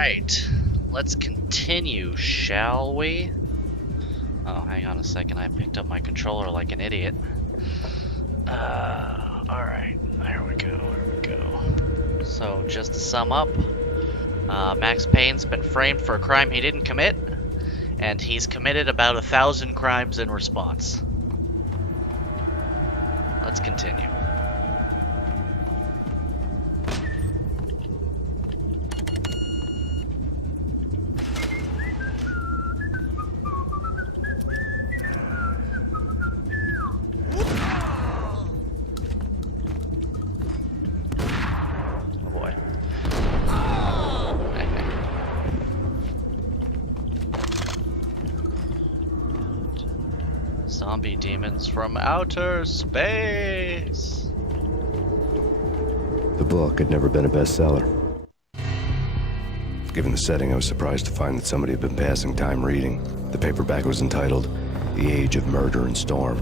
Right, let's continue, shall we? Oh, hang on a second, I picked up my controller like an idiot. Alright, there we go. So, just to sum up, Max Payne's been framed for a crime he didn't commit, and he's committed about 1,000 crimes in response. Let's continue. Zombie demons from outer space. The book had never been a bestseller. Given the setting, I was surprised to find that somebody had been passing time reading. The paperback was entitled The Age of Murder and Storm.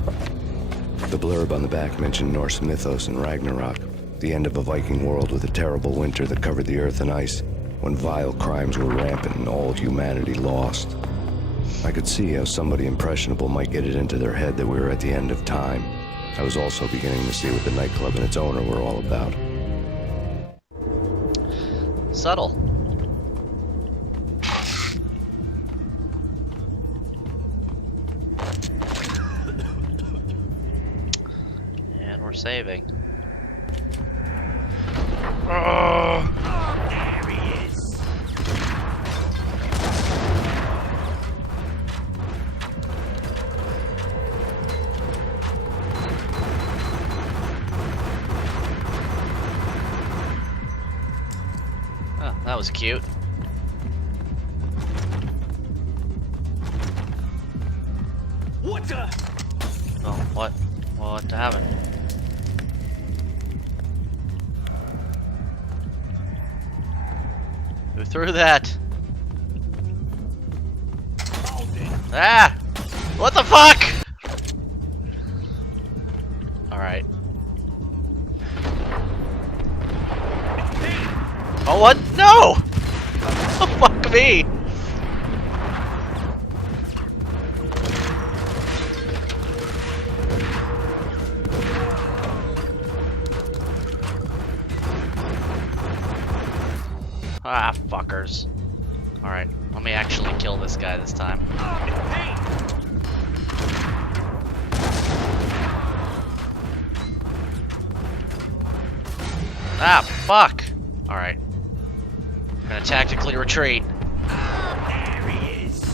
The blurb on the back mentioned Norse mythos and Ragnarok, the end of a Viking world with a terrible winter that covered the earth in ice, when vile crimes were rampant and all humanity lost. I could see how somebody impressionable might get it into their head that we were at the end of time. I was also beginning to see what the nightclub and its owner were all about. Subtle. And we're saving. Oh. There he is. Oh, that was cute. What the? Oh, what? What happened? Who threw that? Ah! What the fuck? Alright. Oh, what? No! Oh, fuck me! Ah, fuckers. Alright, let me actually kill this guy this time. Ah, fuck! Alright. I'm gonna tactically retreat. There he is.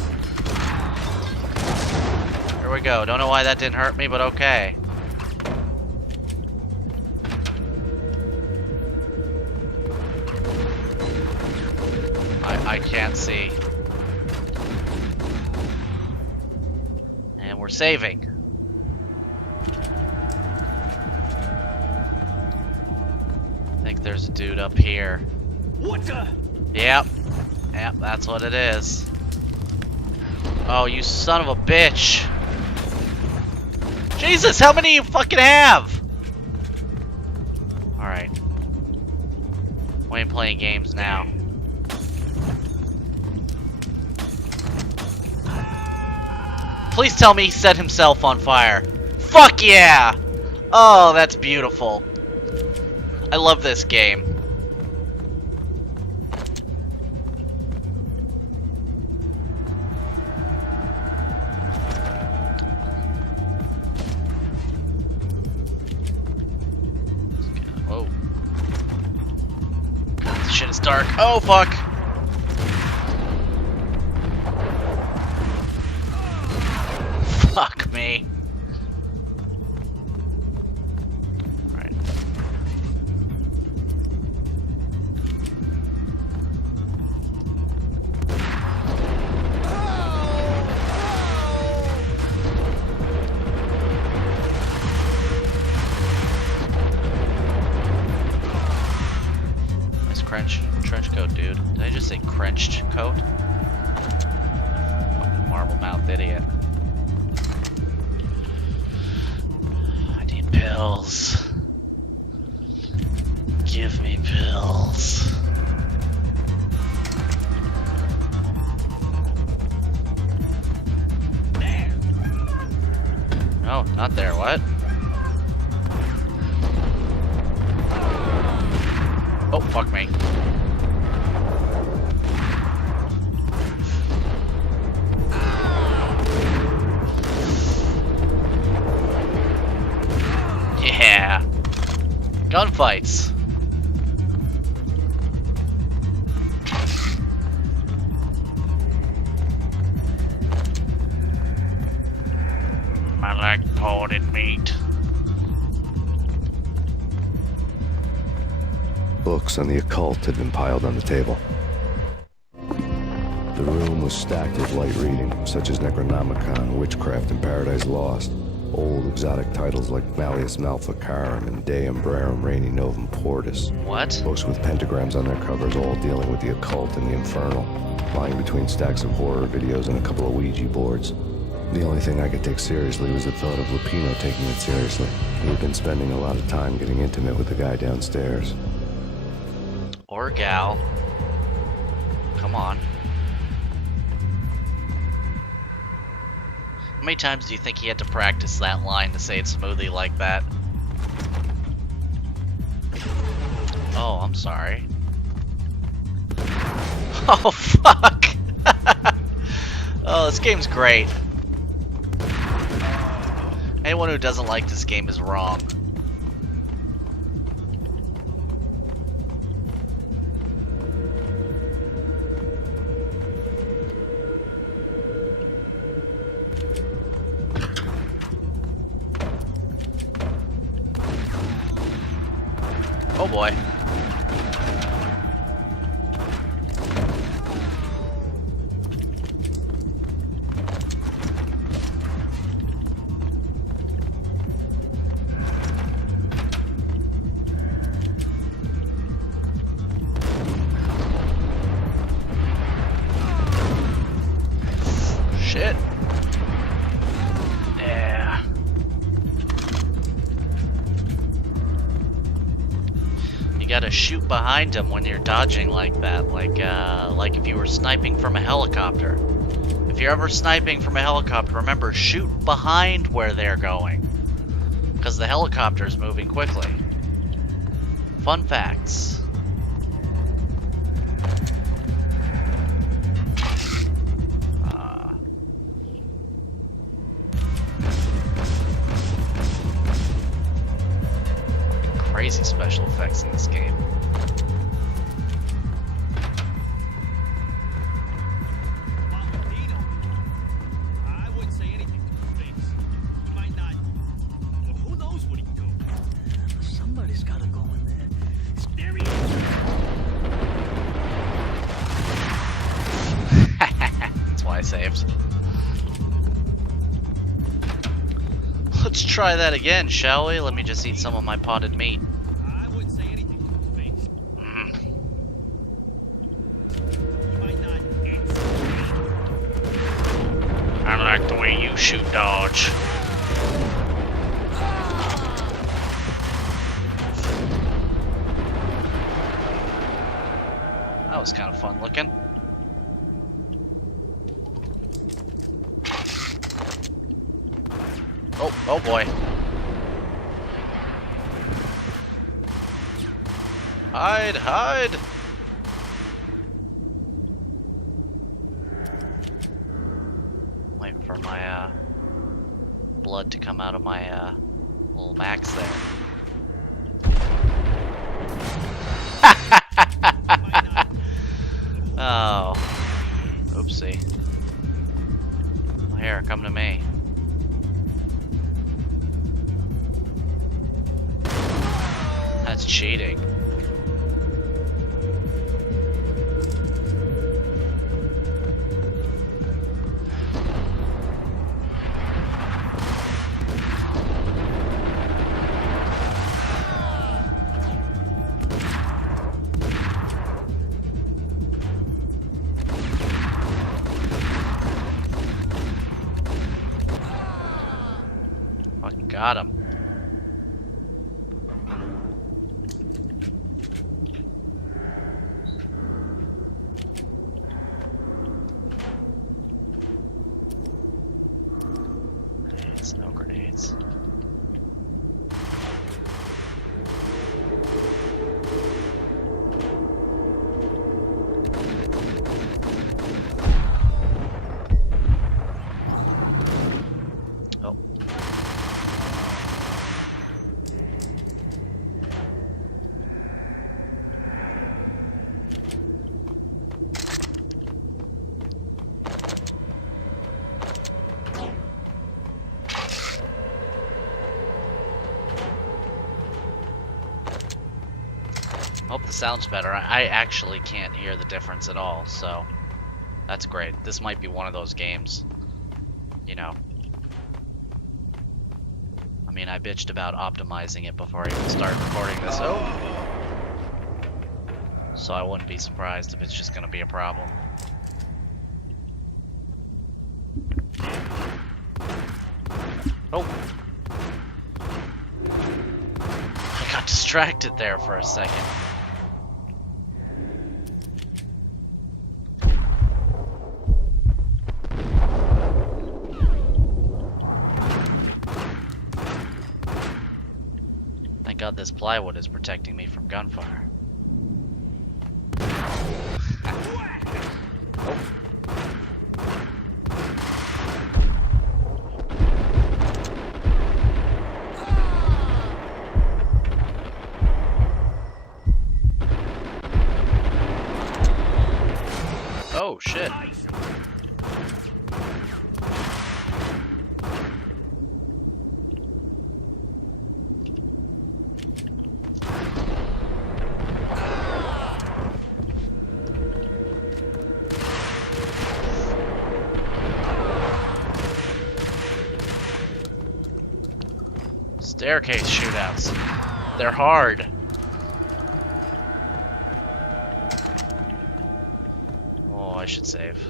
Here we go. Don't know why that didn't hurt me, but okay. I can't see. And we're saving. I think there's a dude up here. What the? Yep. Yep, that's what it is. Oh, you son of a bitch. Jesus, how many do you fucking have? Alright. We ain't playing games now. Please tell me he set himself on fire. Fuck yeah! Oh, that's beautiful. I love this game. Whoa. God, this shit is dark. Oh, fuck! Fuck me. Alright. Nice trench coat, dude. Did I just say crenched coat? Fucking marble mouth idiot. Pills. Give me pills. No, not there. What? Oh, fuck me. Yeah. Gunfights. I like potted meat. Books on the occult had been piled on the table. The room was stacked with light reading, such as Necronomicon, Witchcraft, and Paradise Lost. Old exotic titles like Malleus Maleficarum and De Umbrarum Reini Novum Portus. What? Books with pentagrams on their covers, all dealing with the occult and the infernal, lying between stacks of horror videos and a couple of Ouija boards. The only thing I could take seriously was the thought of Lupino taking it seriously. He had been spending a lot of time getting intimate with the guy downstairs. Or gal. Come on. How many times do you think he had to practice that line to say it smoothly like that? Oh, I'm sorry. Oh, fuck! Oh, this game's great. Anyone who doesn't like this game is wrong. Oh boy. Shit. Yeah. You gotta shoot behind them when you're dodging like that, like if you were sniping from a helicopter. If you're ever sniping from a helicopter, remember, shoot behind where they're going, because the helicopter's moving quickly. Fun facts. Crazy special effects in this game. I wouldn't say anything to his face. He might not. Well, who knows what he'd do? Somebody's gotta go in there. There he is. That's why I saved. Let's try that again, shall we? Let me just eat some of my potted meat. I wouldn't say anything to his face. He might not answer. I like the way you shoot, dodge. That was kind of fun looking. Oh boy. Hide, hide! Waiting for my blood to come out of my little max there. Oh. Oopsie. Well, here, come to me. That's cheating. Fucking got him. No grenades. The sound's better. I actually can't hear the difference at all, so that's great. This might be one of those games, you know. I mean, I bitched about optimizing it before I even started recording this. Oh! So I wouldn't be surprised if it's just gonna be a problem. Oh! I got distracted there for a second. Thank God this plywood is protecting me from gunfire. Oh shit. Staircase shootouts. They're hard. Oh, I should save.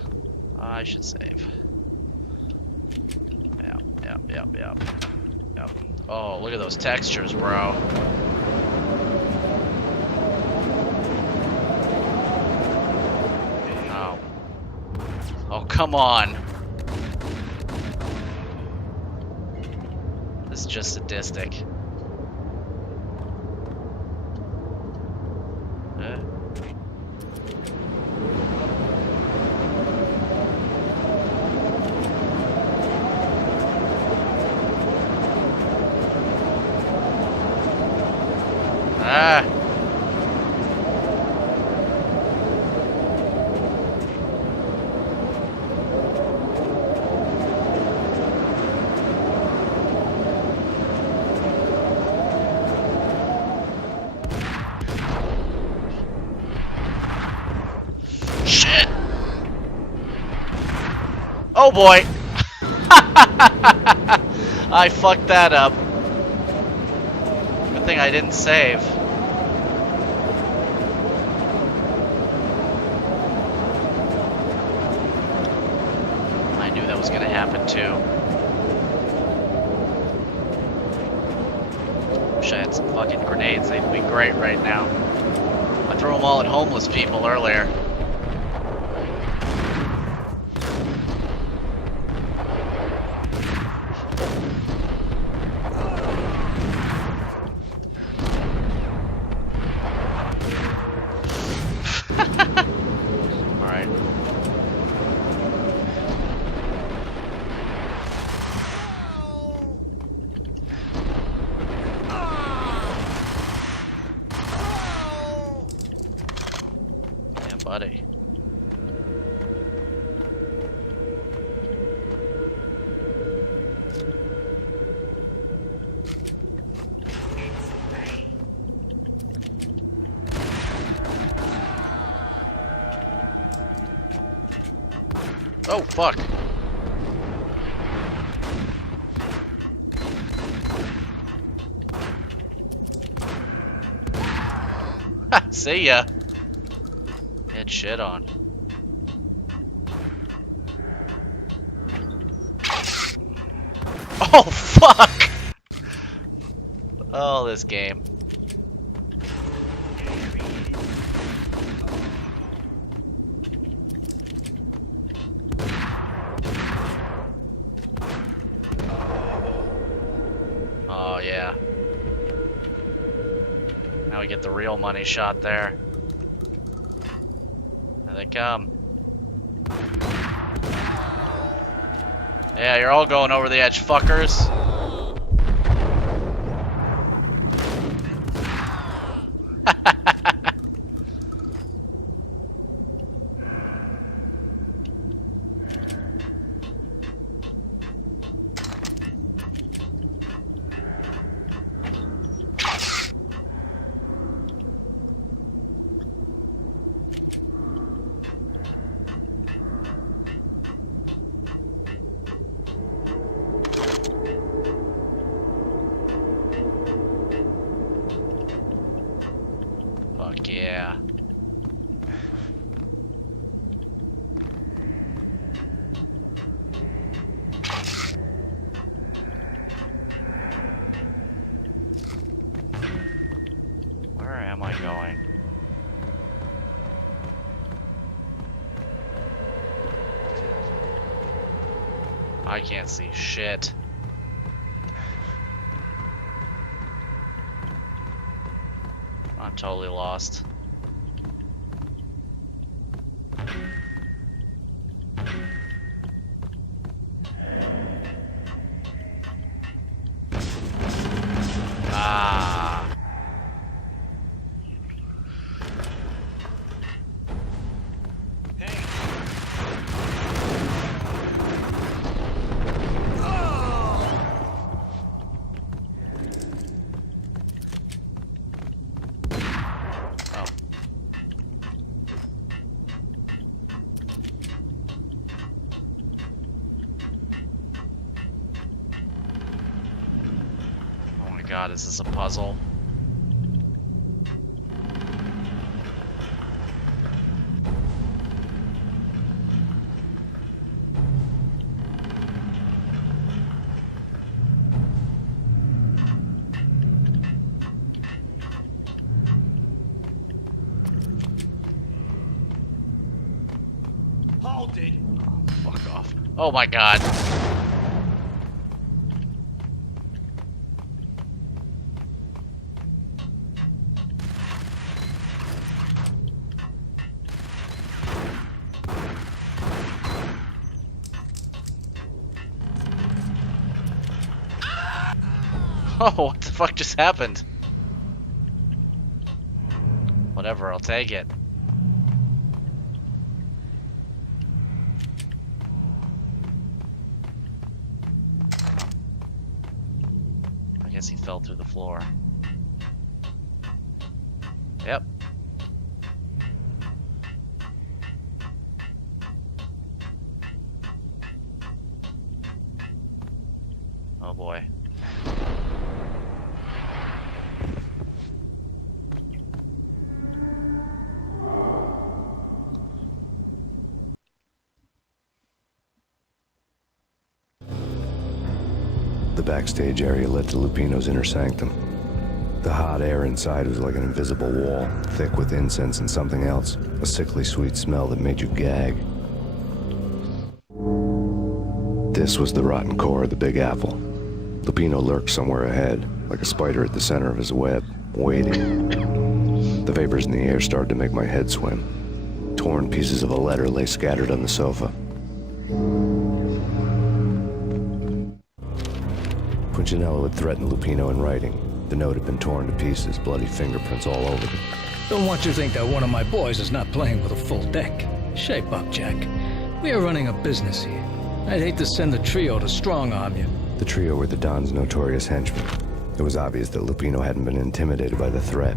I should save. Yep. Oh, look at those textures, bro. Oh. Oh, come on. This is just sadistic. Ah. Shit. Oh boy. I fucked that up. Good thing I didn't save. I knew that was gonna happen too. Wish I had some fucking grenades, they'd be great right now. I threw them all at homeless people earlier. Alright. Yeah, buddy. Oh, fuck. See ya. Had shit on. Oh, fuck! Oh, this game. Oh, yeah. Now we get the real money shot there. There they come. Yeah, you're all going over the edge, fuckers. I can't see shit. I'm totally lost. Ah. God, is this a puzzle? Hold it. Oh, fuck off. Oh my God. Oh, what the fuck just happened? Whatever, I'll take it. I guess he fell through the floor. Yep. Oh boy. The backstage area led to Lupino's inner sanctum. The hot air inside was like an invisible wall, thick with incense and something else, a sickly sweet smell that made you gag. This was the rotten core of the Big Apple. Lupino lurked somewhere ahead, like a spider at the center of his web, waiting. The vapors in the air started to make my head swim. Torn pieces of a letter lay scattered on the sofa. Punchinello had threatened Lupino in writing. The note had been torn to pieces, bloody fingerprints all over it. Don't want you to think that one of my boys is not playing with a full deck. Shape up, Jack. We are running a business here. I'd hate to send the trio to strong-arm you. The trio were the Don's notorious henchmen. It was obvious that Lupino hadn't been intimidated by the threat.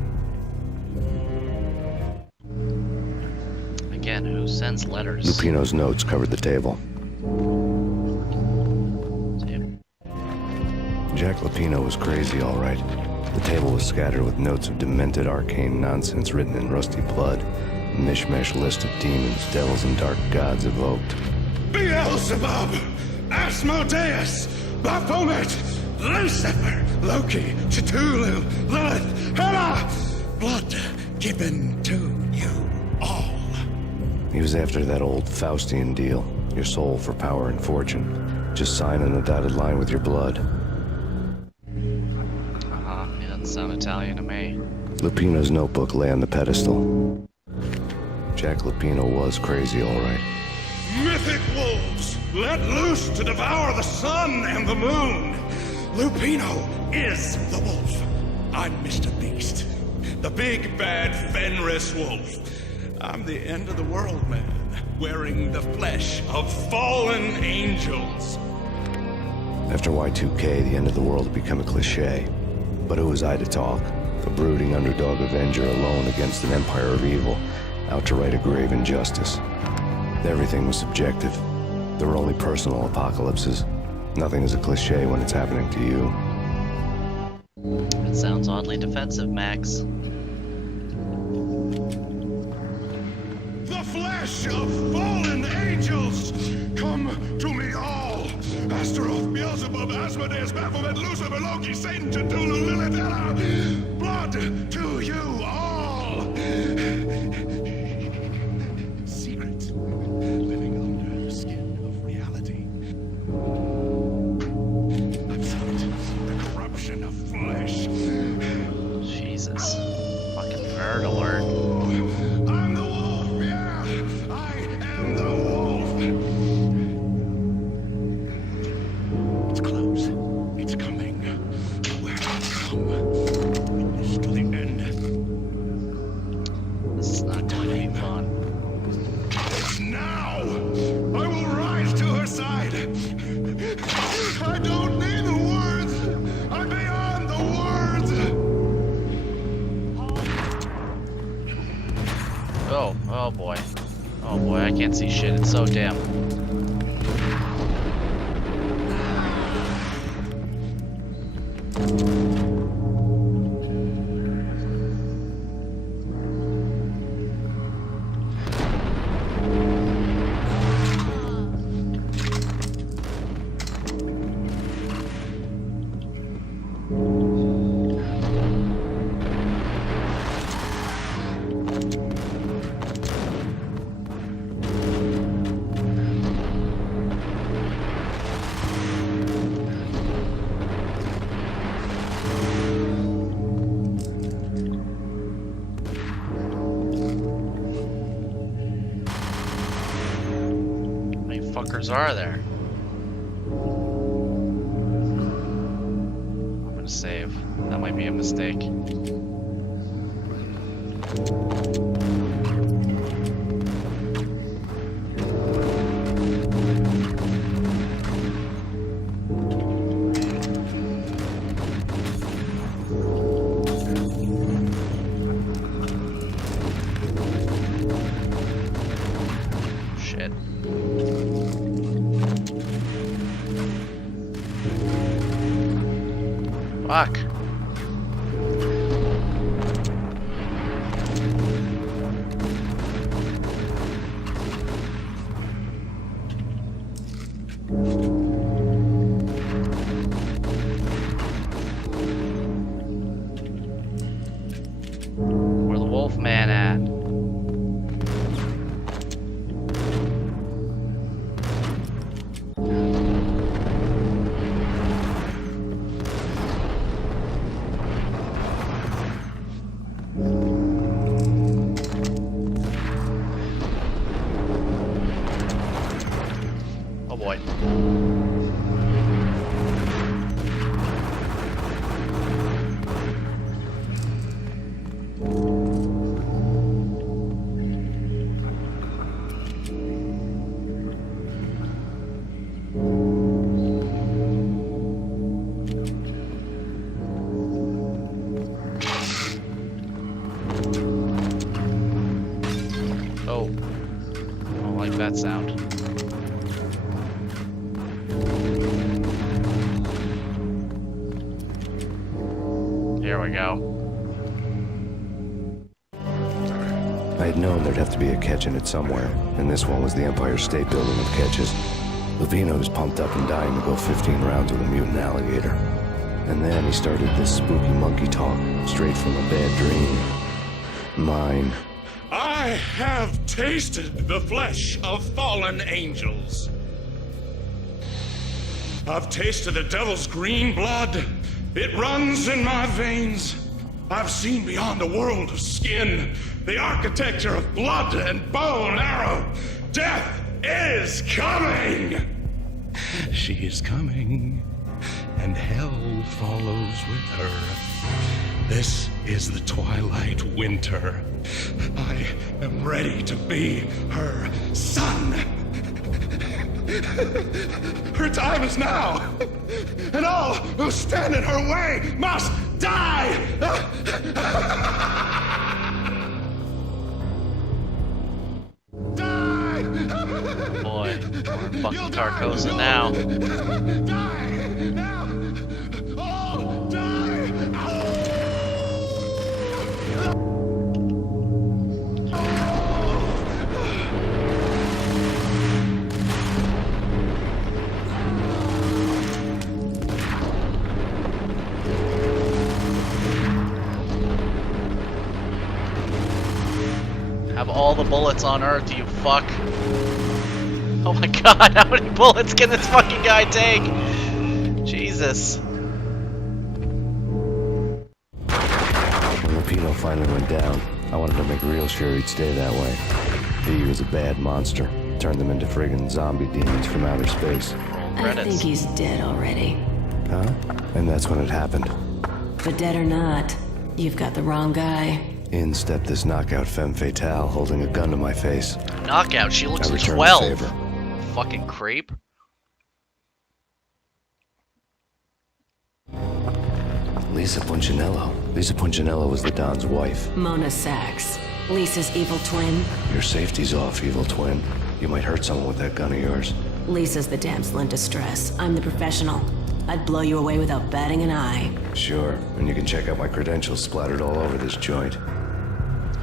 Again, who sends letters? Lupino's notes covered the table. Jack Lupino was crazy, all right. The table was scattered with notes of demented arcane nonsense written in rusty blood. A mishmash list of demons, devils, and dark gods evoked. Beelzebub, Asmodeus, Baphomet, Lucifer, Loki, Cthulhu, Lilith, Hela, blood given to you all. He was after that old Faustian deal. Your soul for power and fortune. Just sign on the dotted line with your blood. He doesn't sound Italian to me. Lupino's notebook lay on the pedestal. Jack Lupino was crazy, all right. Mythic wolves, let loose to devour the sun and the moon. Lupino is the wolf. I'm Mr. Beast, the big bad Fenris wolf. I'm the end of the world man, wearing the flesh of fallen angels. After Y2K, the end of the world had become a cliche. But who was I to talk? A brooding underdog avenger alone against an empire of evil, out to right a grave injustice. Everything was subjective. There were only personal apocalypses. Nothing is a cliche when it's happening to you. It sounds oddly defensive, Max. The flesh of fallen angels, come to me all. Astaroth, Beelzebub, Asmodeus, Baphomet, Lucifer, Loki, Satan, Cthulhu, Lilith, Hela. Blood to you all. Secret, living under the skin of reality. Lupino! I will rise to her side! I don't need the words! I'm beyond the words! Oh boy. Oh boy, I can't see shit. It's so dim. Fuckers are there? I'm gonna save. That might be a mistake. Shit. Fuck. Where the wolf man at? Oh boy. Oh. I don't like that sound. Here we go. I had known there'd have to be a catch in it somewhere, and this one was the Empire State Building of catches. Lupino was pumped up and dying to go 15 rounds with a mutant alligator. And then he started this spooky monkey talk, straight from a bad dream. Mine. I have tasted the flesh of fallen angels. I've tasted the devil's green blood. It runs in my veins. I've seen beyond a world of skin, the architecture of blood and bow and arrow. Death is coming! She is coming, and hell follows with her. This is the twilight winter. I am ready to be her son. Her time is now, and all who stand in her way must die! Die! Boy, we're fucking Carcosa now. Die! Now! Oh, die! Have all the bullets on Earth, you fuck. Oh my god, how many bullets can this fucking guy take? Jesus. When Lupino finally went down, I wanted to make real sure he'd stay that way. He was a bad monster. Turned them into friggin' zombie demons from outer space. I think he's dead already. Huh? And that's when it happened. But dead or not, you've got the wrong guy. In stepped this knockout femme fatale holding a gun to my face. Knockout, she looks I returned 12. the favor. Fucking creep. Lisa Punchinello. Lisa Punchinello was the Don's wife. Mona Sachs. Lisa's evil twin. Your safety's off, evil twin. You might hurt someone with that gun of yours. Lisa's the damsel in distress. I'm the professional. I'd blow you away without batting an eye. Sure, and you can check out my credentials splattered all over this joint.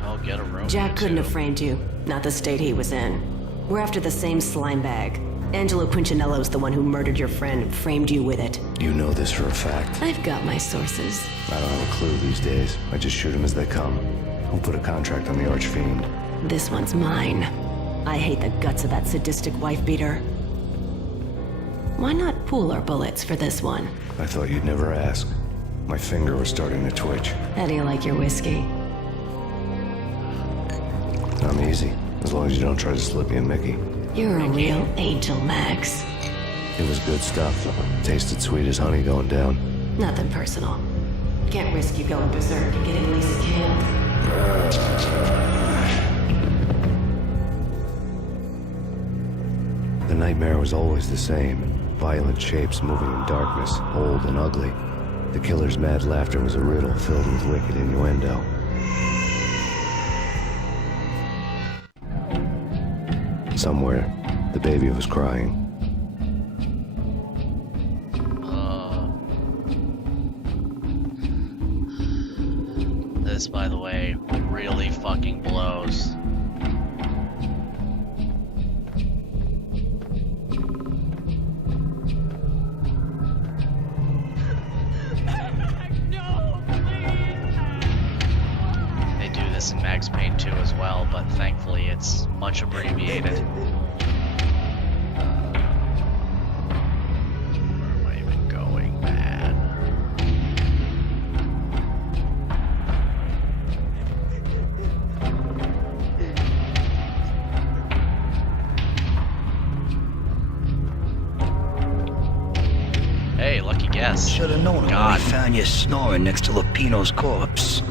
I'll get a room. Jack couldn't have framed you. Not the state he was in. We're after the same slime bag. Angelo Punchinello's the one who murdered your friend and framed you with it. You know this for a fact. I've got my sources. I don't have a clue these days. I just shoot them as they come. Who put a contract on the archfiend? This one's mine. I hate the guts of that sadistic wife-beater. Why not pool our bullets for this one? I thought you'd never ask. My finger was starting to twitch. How do you like your whiskey? I'm easy, as long as you don't try to slip me a Mickey. You're a real angel, Max. It was good stuff. Tasted sweet as honey going down. Nothing personal. Can't risk you going berserk and getting Lisa killed. The nightmare was always the same. Violent shapes moving in darkness, old and ugly. The killer's mad laughter was a riddle filled with wicked innuendo. Somewhere, the baby was crying. This, by the way, really fucking blows. They do this in Max Payne 2 as well, but thankfully it's much abbreviated. Where am I even going, man? Hey, lucky guess. Should have known it when God. we found you snoring next to Lupino's corpse.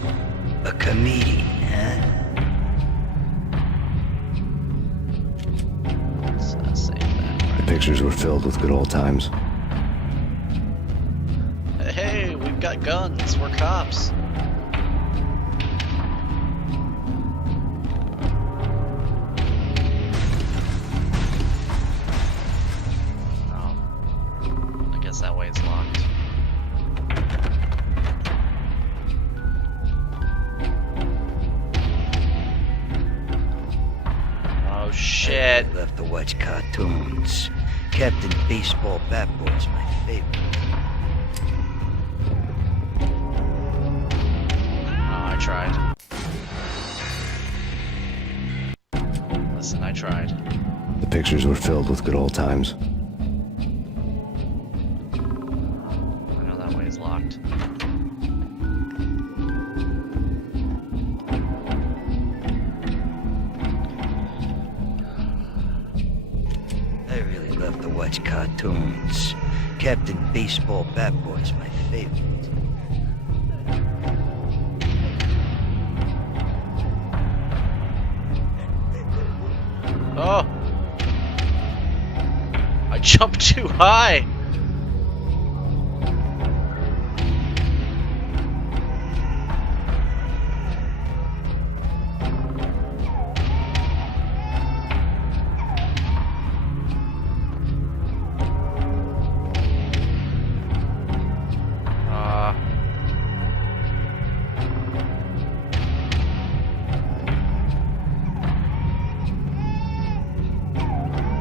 A comedian, huh? Let's save that. The pictures were filled with good old times. Hey, we've got guns. We're cops. Oh. I guess that way it's locked. Oh shit. Left to watch cartoons. Captain Baseball Bat Boy's my favorite. Oh, I tried. Listen, I tried. The pictures were filled with good old times. I know that way is locked. I really love to watch cartoons. Captain Baseball Bat Boy's my favorite. Oh! I jumped too high!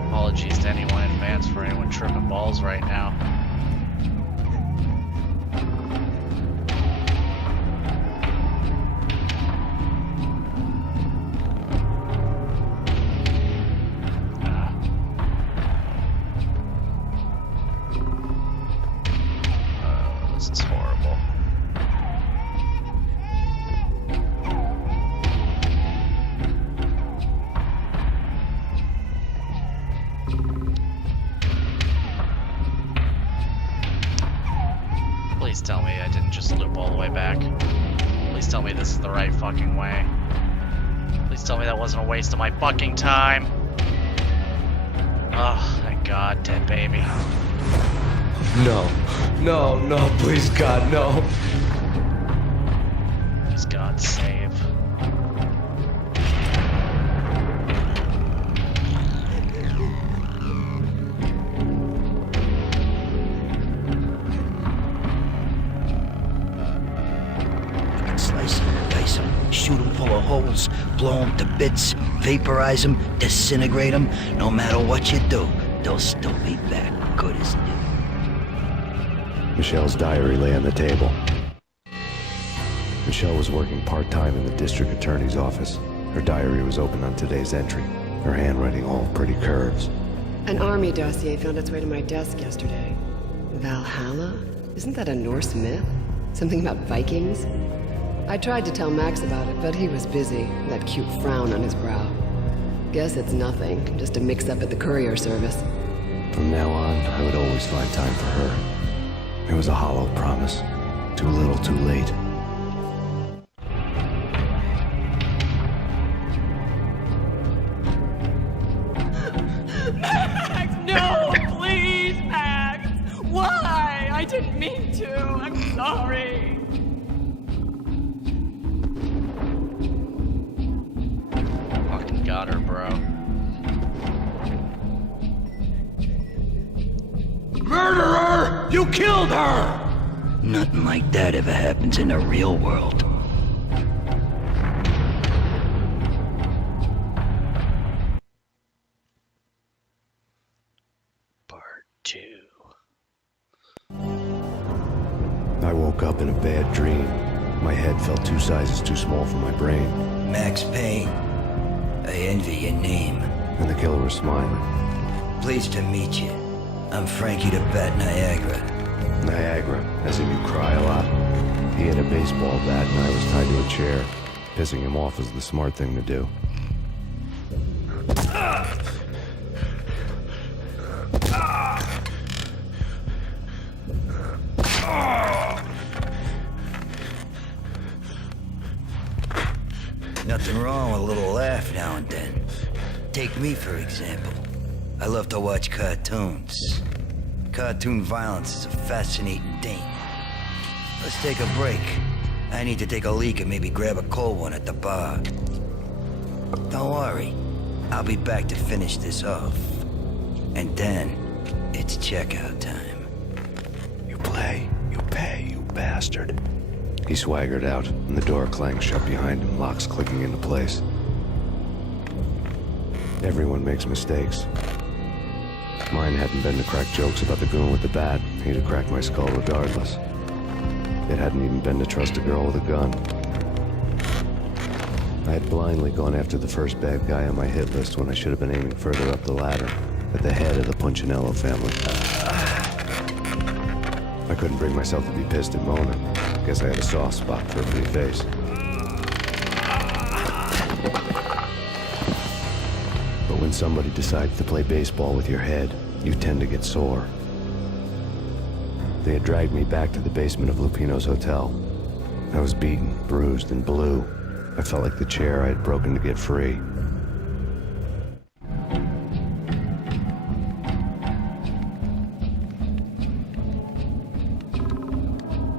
Apologies to anyone in advance for anyone tripping balls right now. This is horrible. Please tell me I didn't just loop all the way back. Please tell me this is the right fucking way. Please tell me that wasn't a waste of my fucking time. Oh, thank God, dead baby. No. No, no, please, God, no. Please, God, save. Slice him, dice him, shoot him full of holes, blow him to bits, vaporize him, disintegrate him. No matter what you do, they'll still be back good as new. Michelle's diary lay on the table. Michelle was working part-time in the district attorney's office. Her diary was open on today's entry, her handwriting all pretty curves. An army dossier found its way to my desk yesterday. Valhalla? Isn't that a Norse myth? Something about Vikings? I tried to tell Max about it, but he was busy, that cute frown on his brow. Guess it's nothing, just a mix-up at the courier service. From now on, I would always find time for her. It was a hollow promise. Too little, too late. Max, no! Please, Max! Why? I didn't mean to. I'm sorry. Fucking got her, bro. Murderer! You killed her! Nothing like that ever happens in the real world. Part 2. I woke up in a bad dream. My head felt 2 sizes too small for my brain, Max Payne. I envy your name. and the killer was smiling. Pleased to meet you. I'm Frankie the Bat Niagara. Niagara, as in you cry a lot. He had a baseball bat and I was tied to a chair. Pissing him off was the smart thing to do. Nothing wrong with a little laugh now and then. Take me, for example. I love to watch cartoons. Cartoon violence is a fascinating thing. Let's take a break. I need to take a leak and maybe grab a cold one at the bar. Don't worry. I'll be back to finish this off. And then, it's checkout time. You play, you pay, you bastard. He swaggered out, and the door clanged shut behind him, locks clicking into place. Everyone makes mistakes. Mine hadn't been to crack jokes about the goon with the bat. He'd have cracked my skull regardless. It hadn't even been to trust a girl with a gun. I had blindly gone after the first bad guy on my hit list when I should have been aiming further up the ladder, at the head of the Punchinello family. I couldn't bring myself to be pissed at Mona. Guess I had a soft spot for her pretty face. But when somebody decides to play baseball with your head, you tend to get sore. They had dragged me back to the basement of Lupino's hotel. I was beaten, bruised, and blue. I felt like the chair I had broken to get free.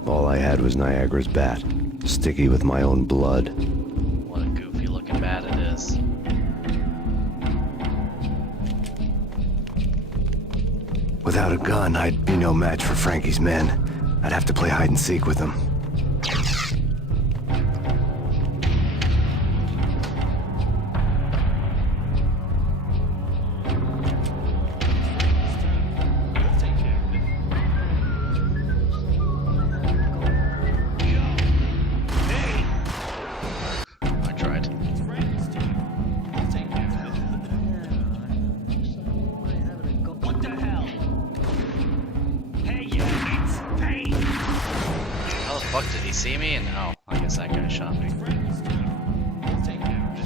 All I had was Niagara's bat, sticky with my own blood. What a goofy looking bat it is. Without a gun, I'd be no match for Frankie's men. I'd have to play hide and seek with them. I tried. What the hell? Hey, you, it's Payne! How the fuck did he see me? And oh, I guess that guy shot me. Frankie's turn. We'll take care of it.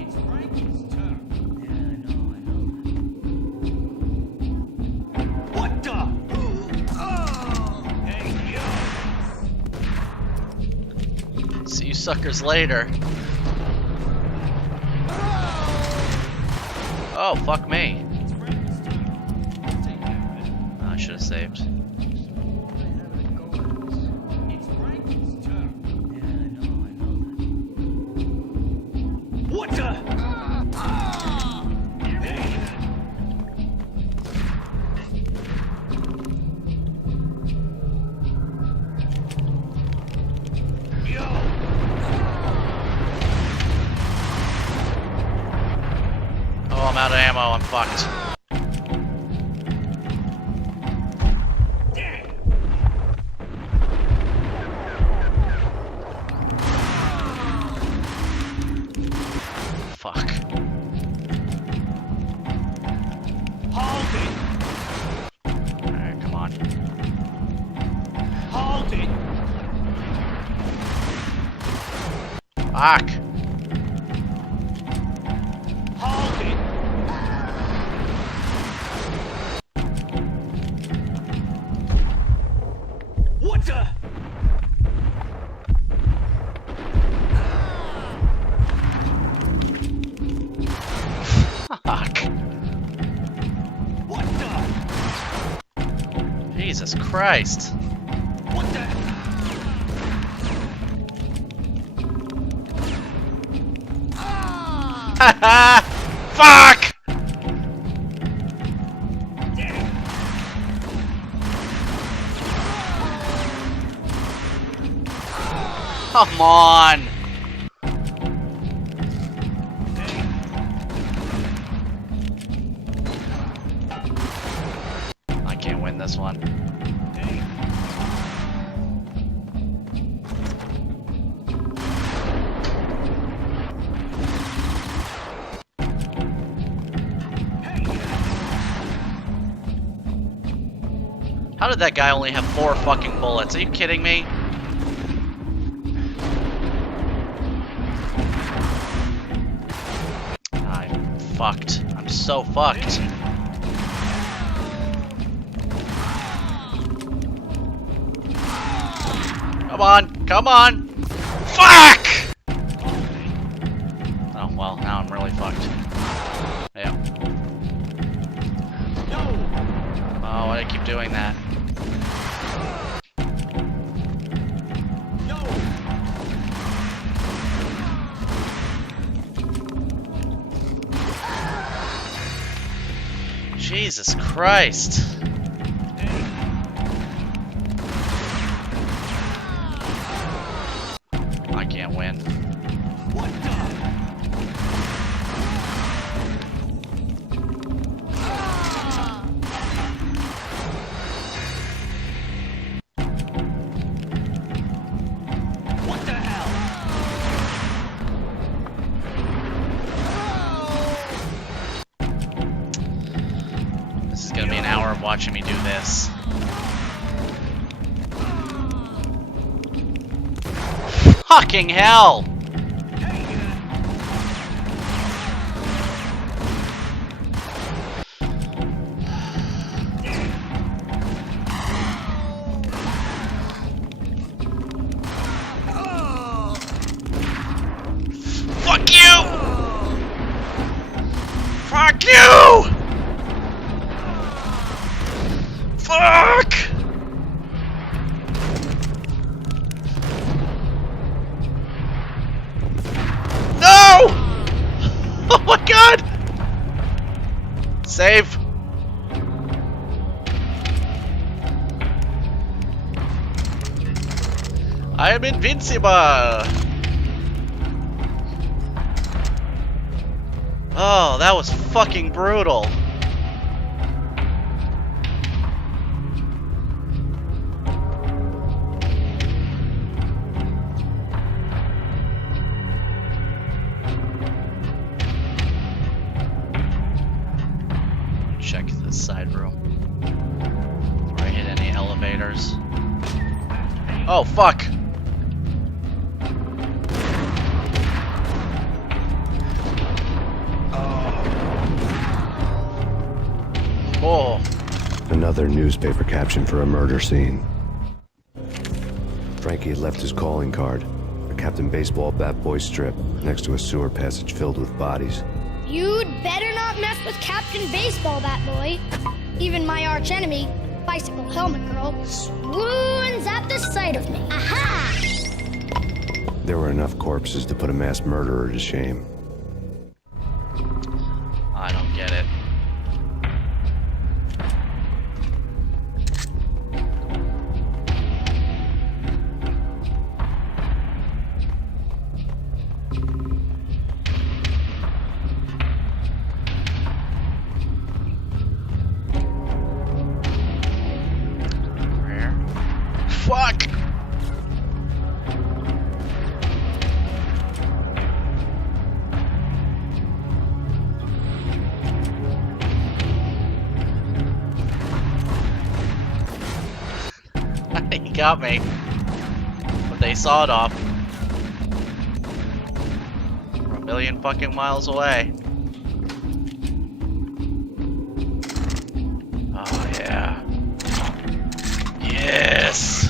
It's Frankie's turn. What the? Oh! Hey, suckers later. Oh, fuck me. Oh, I should have saved. What the? Oh, I'm out of ammo. I'm fucked. Fuck. Hold it! Alright, come on. Hold it! Fuck! Hold it! What the? Fuck! What the? Jesus Christ! What the? Haha! Fuck! Come on! I can't win this one. How did that guy only have 4 fucking bullets? Are you kidding me? I'm fucked. I'm so fucked. Come on! Come on! Fuck! Oh, well, now I'm really fucked. Yeah. Oh, why do I keep doing that? Jesus Christ. I can't win. What the? What the hell? This is gonna be an hour of watching me do this. Fucking hell! Fuck you! Fuck you! Fuck! No! Oh my god! Save! I am invincible! Oh, that was fucking brutal. Check this side room. Before I hit any elevators. Oh, fuck! Oh. Another newspaper caption for a murder scene. Frankie had left his calling card, a Captain Baseball Bat Boy strip next to a sewer passage filled with bodies. You'd better not mess with Captain Baseball Bat Boy. Even my archenemy, Bicycle Helmet Girl, swoons at the sight of me. Aha! There were enough corpses to put a mass murderer to shame. I don't get it. Where? Fuck! He got me. But they sawed off. We're a million fucking miles away. Oh yeah. Yes!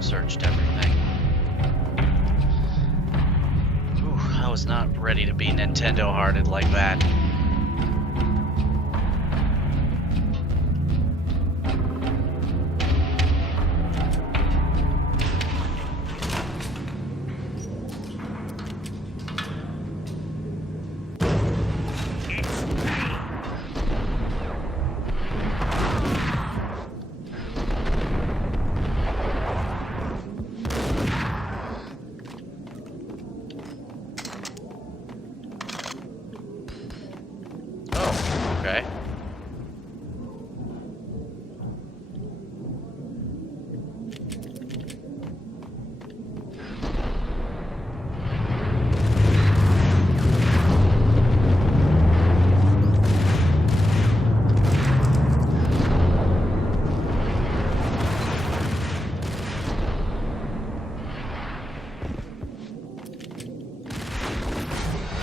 Searched everything. Ooh, I was not ready to be Nintendo hearted like that. Okay.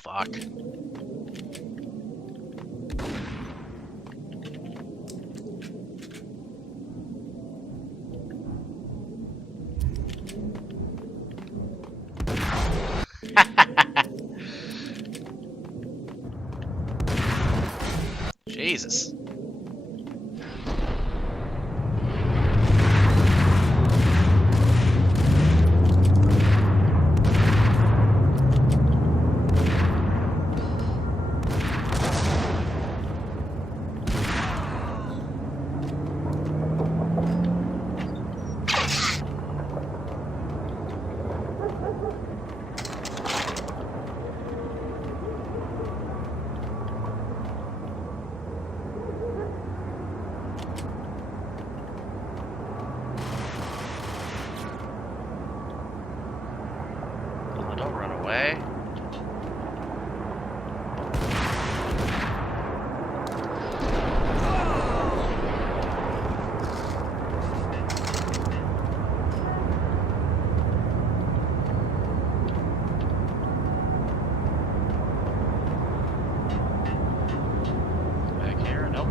Fuck. Jesus. Don't run away. Back here? Nope.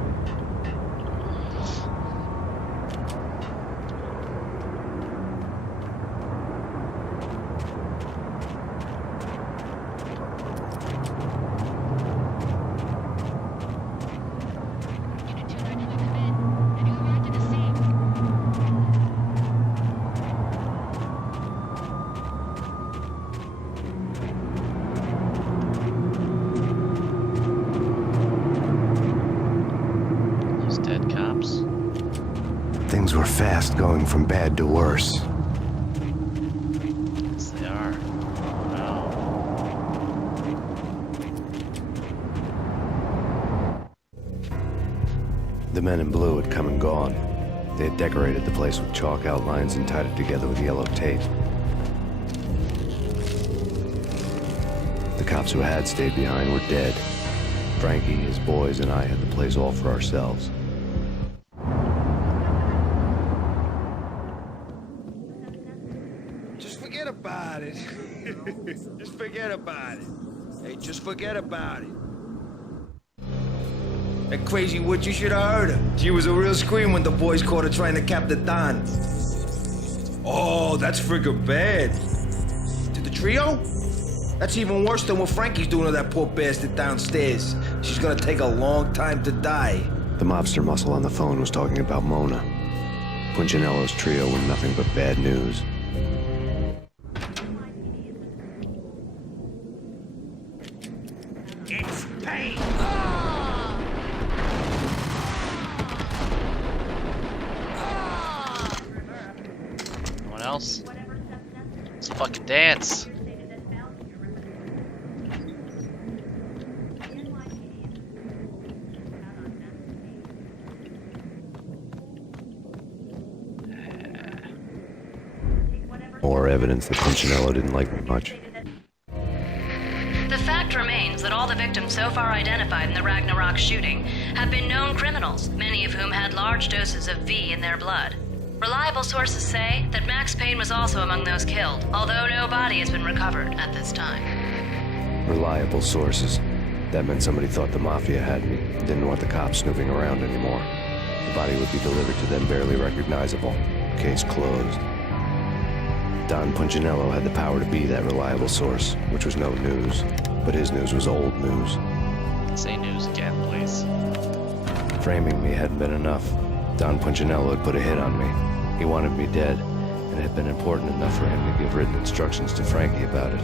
Things were fast going from bad to worse. Yes, they are. Wow. The men in blue had come and gone. They had decorated the place with chalk outlines and tied it together with yellow tape. The cops who had stayed behind were dead. Frankie, his boys, and I had the place all for ourselves. Just forget about it. Just forget about it. Hey, just forget about it. That crazy witch, you should have heard her. She was a real scream when the boys caught her trying to cap the Don. Oh, that's friggin' bad. To the trio? That's even worse than what Frankie's doing to that poor bastard downstairs. She's gonna take a long time to die. The mobster muscle on the phone was talking about Mona. Punchinello's trio were nothing but bad news. It's Payne! Anyone else? Let's fucking dance. More evidence that Punchinello didn't like me much. The fact remains that all the victims so far identified in the Ragnarok shooting have been known criminals, many of whom had large doses of V in their blood. Reliable sources say that Max Payne was also among those killed, although no body has been recovered at this time. Reliable sources. That meant somebody thought the Mafia had me, and didn't want the cops snooping around anymore. The body would be delivered to them barely recognizable. Case closed. Don Punchinello had the power to be that reliable source, which was no news. But his news was old news. Say news again, please. Framing me hadn't been enough. Don Punchinello had put a hit on me. He wanted me dead, and it had been important enough for him to give written instructions to Frankie about it.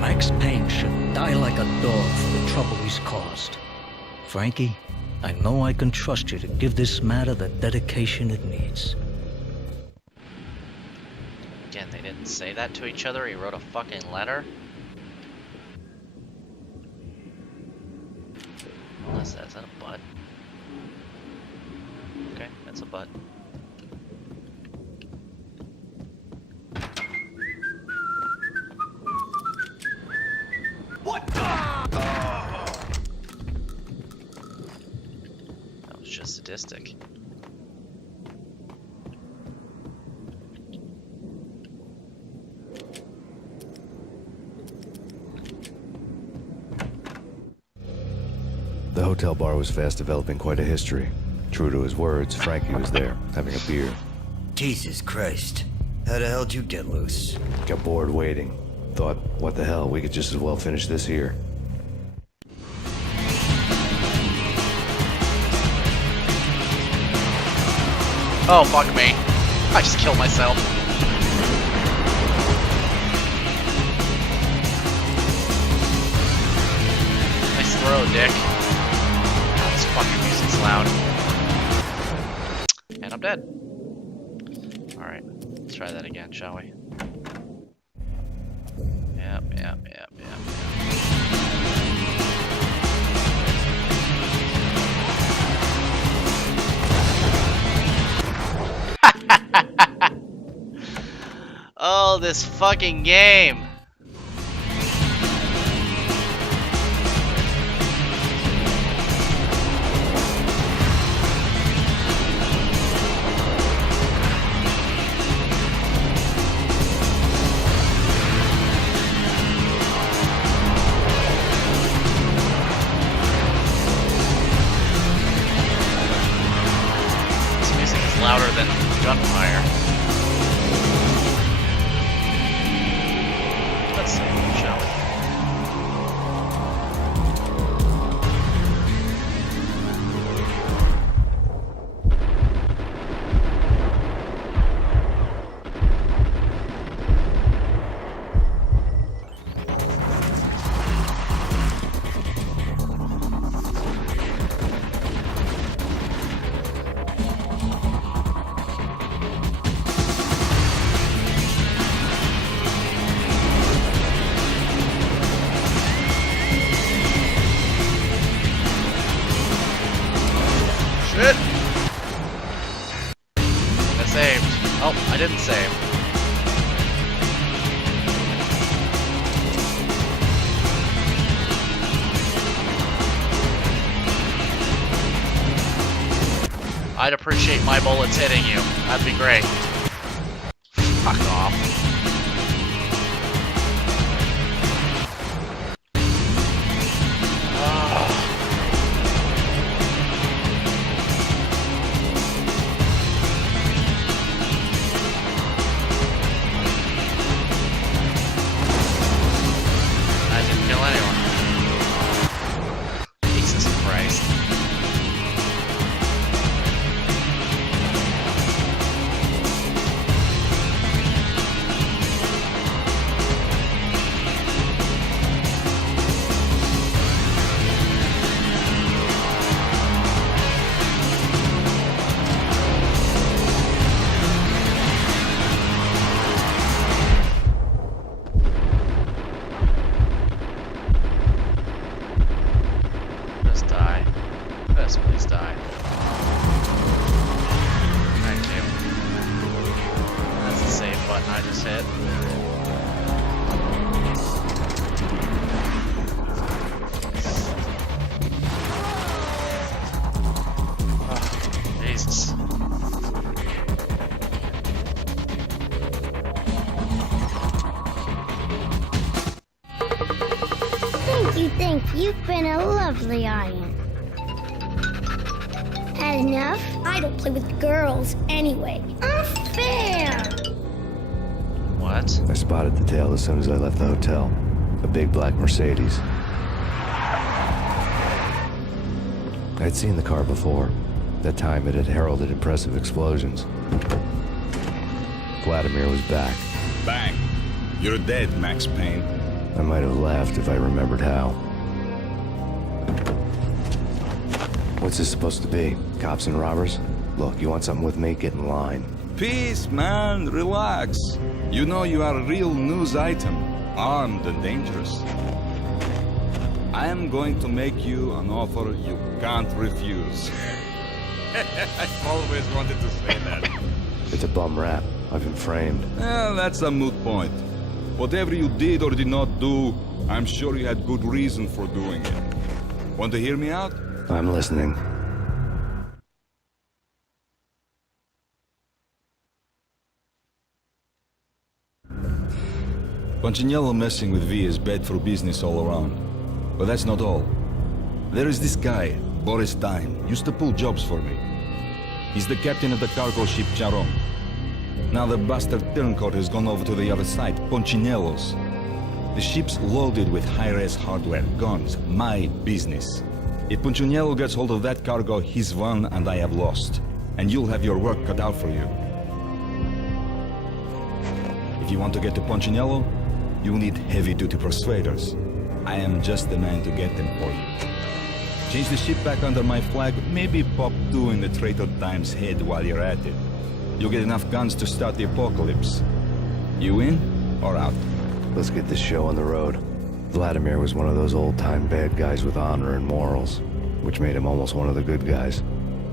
Max Payne should die like a dog for the trouble he's caused. Frankie, I know I can trust you to give this matter the dedication it needs. Again, they didn't say that to each other. He wrote a fucking letter. What's that? Is that a butt? Okay, that's a butt. What the? That was just sadistic. The hotel bar was fast developing quite a history. True to his words, Frankie was there, having a beer. Jesus Christ. How the hell did you get loose? Got bored waiting. Thought, what the hell, we could just as well finish this here. Oh, fuck me. I just killed myself. Nice throw, Dick. God, this fucking music's loud. And I'm dead. Alright, let's try that again, shall we? Yep. Oh, this fucking game. This music is louder than gunfire. Let's see, shall we? saved. Oh, I didn't save. I'd appreciate my bullets hitting you. That'd be great. Fuck off. I didn't kill anyone. Jesus Christ. Just die. Yes, please die. Thank you. That's the save button I just hit. Oh, Jesus. Thank you. You've been a lovely aunt. Had enough? I don't play with girls anyway. Unfair! What? I spotted the tail as soon as I left the hotel. A big black Mercedes. I had seen the car before. That time it had heralded impressive explosions. Vladimir was back. Bang. You're dead, Max Payne. I might have laughed if I remembered how. What's this supposed to be? Cops and robbers? Look, you want something with me? Get in line. Peace, man. Relax. You know you are a real news item. Armed and dangerous. I am going to make you an offer you can't refuse. I've always wanted to say that. It's a bum rap. I've been framed. Well, that's a moot point. Whatever you did or did not do, I'm sure you had good reason for doing it. Want to hear me out? I'm listening. Punchinello messing with V is bad for business all around. But that's not all. There is this guy, Boris Stein, used to pull jobs for me. He's the captain of the cargo ship Charon. Now the bastard turncoat has gone over to the other side, Punchinello's. The ship's loaded with high-res hardware, guns, my business. If Punchinello gets hold of that cargo, he's won and I have lost. And you'll have your work cut out for you. If you want to get to Punchinello, you need heavy-duty persuaders. I am just the man to get them for you. Change the ship back under my flag, maybe pop 2 in the Traitor Times head while you're at it. You'll get enough guns to start the apocalypse. You in or out? Let's get this show on the road. Vladimir was one of those old-time bad guys with honor and morals, which made him almost one of the good guys.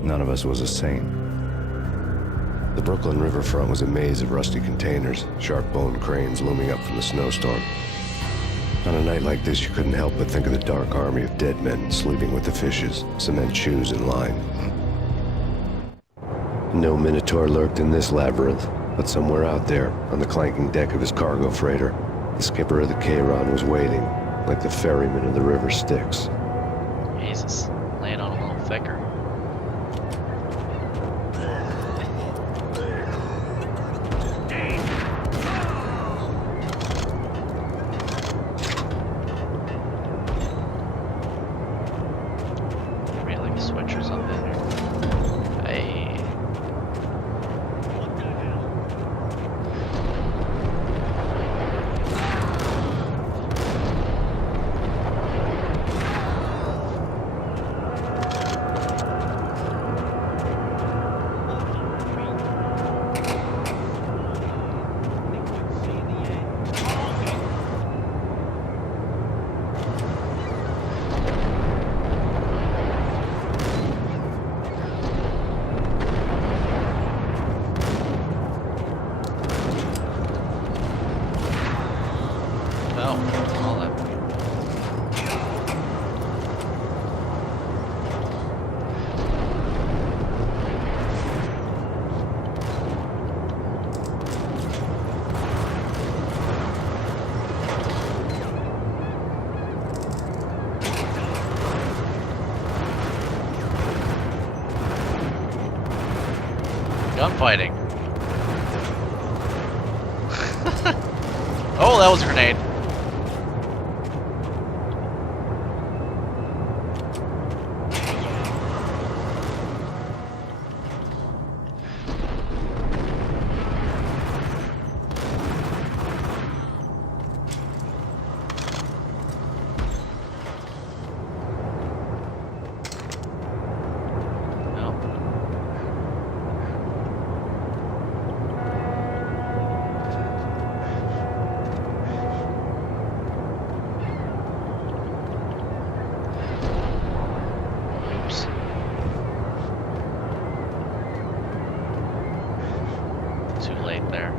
None of us was a saint. The Brooklyn riverfront was a maze of rusty containers, sharp-boned cranes looming up from the snowstorm. On a night like this, you couldn't help but think of the dark army of dead men sleeping with the Fishes, cement shoes in line. No Minotaur lurked in this labyrinth, but somewhere out there, on the clanking deck of his cargo freighter, the skipper of the Chiron was waiting, like the ferryman of the river Styx. Jesus, lay it on a little thicker. Maybe like a switch or something. Hey. Gunfighting. Oh, that was a grenade. Too late there.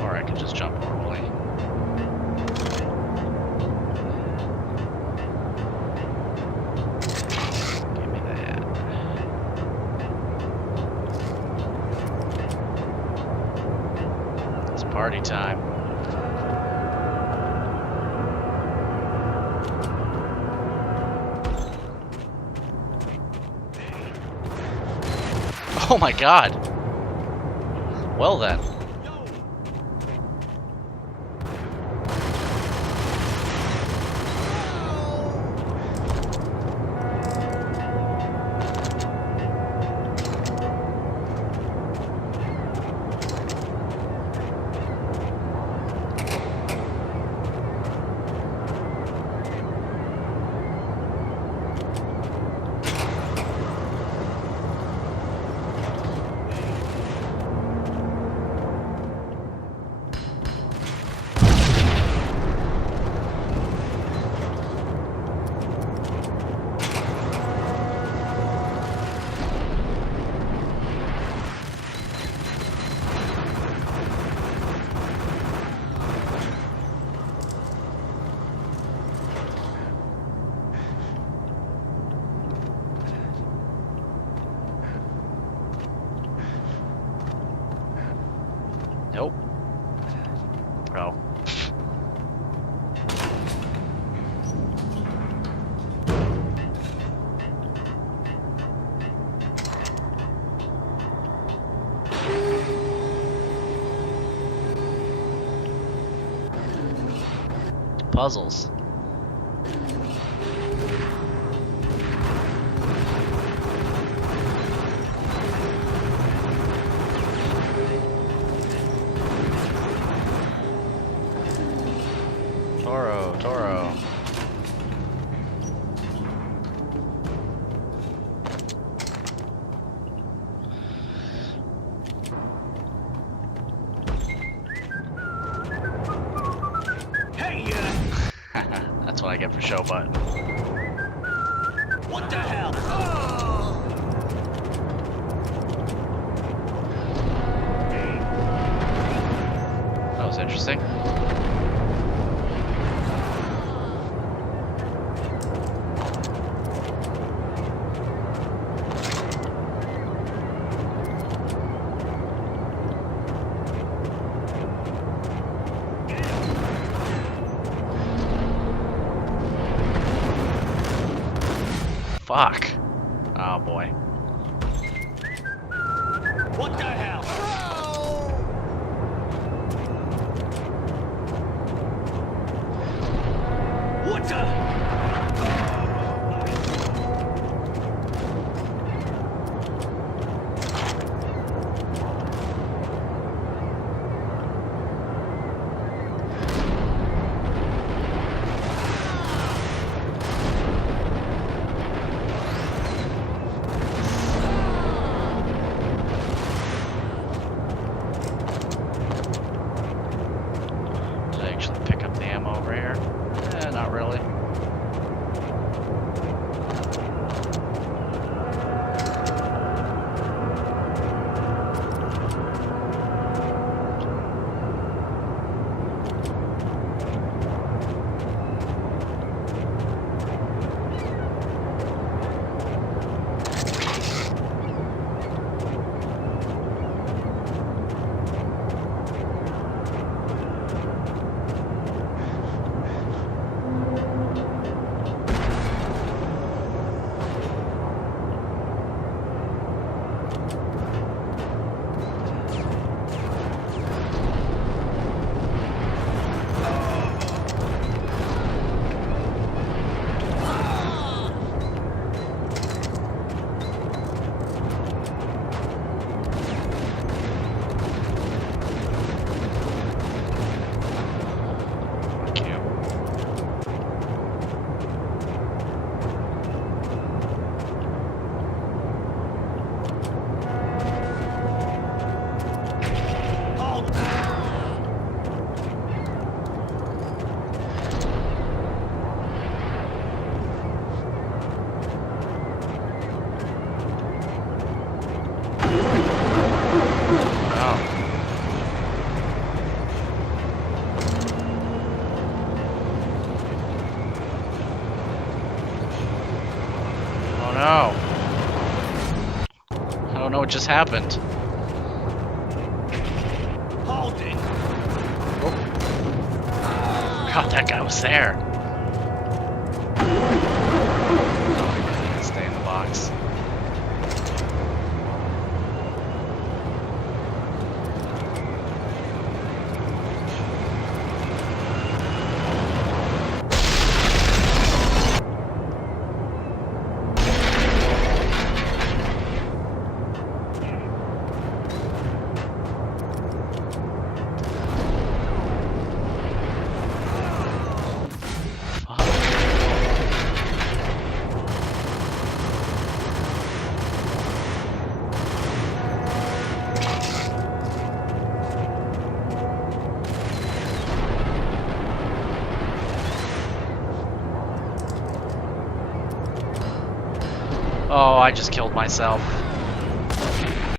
Or I could just jump normally. Give me that. It's party time. Oh my god. Well then. Nope. Oh. Puzzles. Toro. Hey, That's what I get for show button. what the hell? That was interesting. Fuck. Oh boy. What the hell? What the? know what just happened. Hold it. God, that guy was there. Stay in the box. Oh, I just killed myself.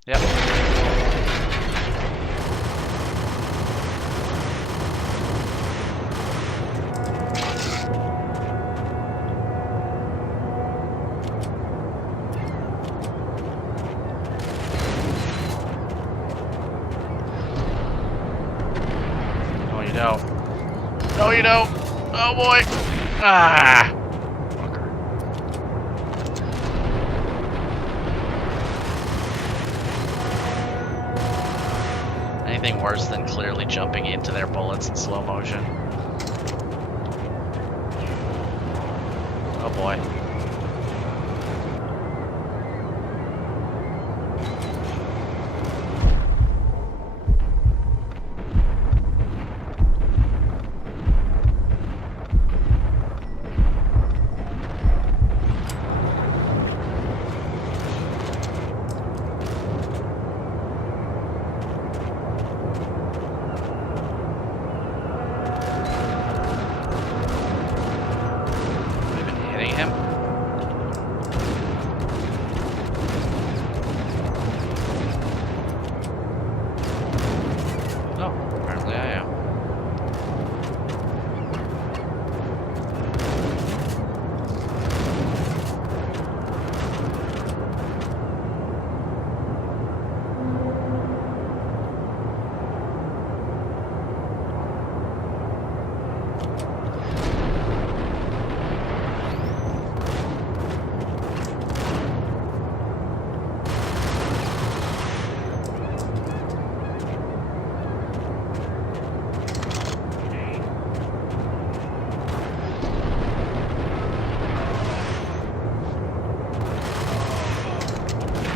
Yep. No, you don't. No, you don't. Oh boy. Ah. Anything worse than clearly jumping into their bullets in slow motion. Oh boy.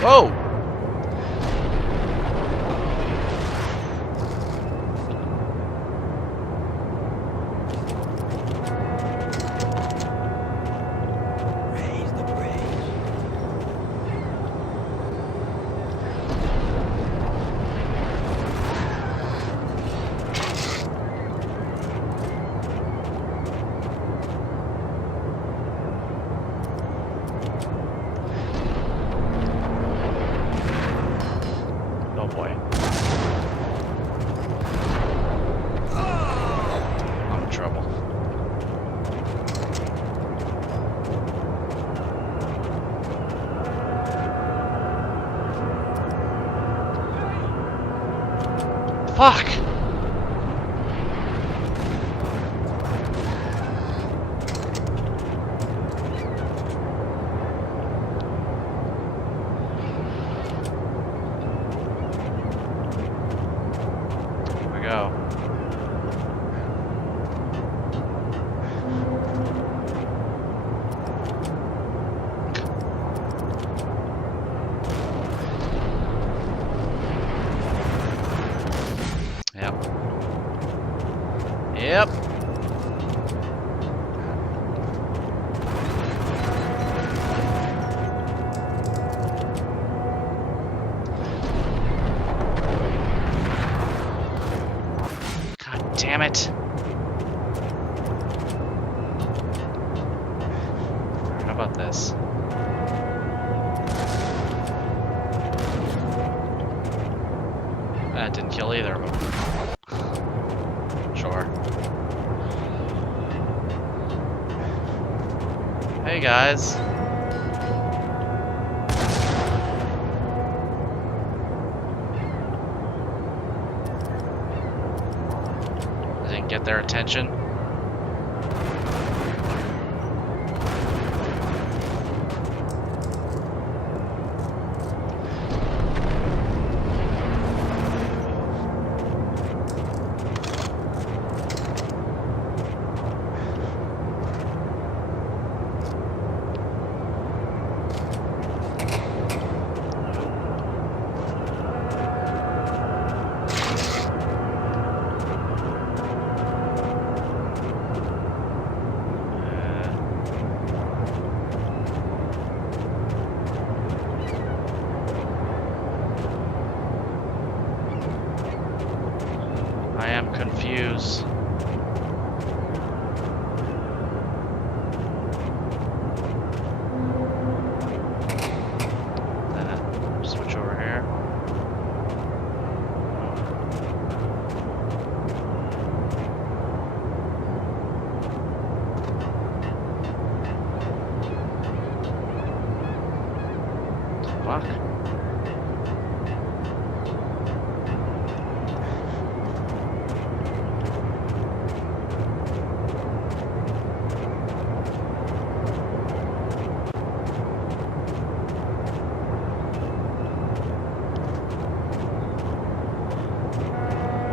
Whoa! Raise the bridge. Oh boy. I'm in trouble. Fuck! Here we go. Yep. Yep. God damn it. How about this? That didn't kill either of them. Sure. Hey guys. get their attention. I am confused. Switch over here. Fuck.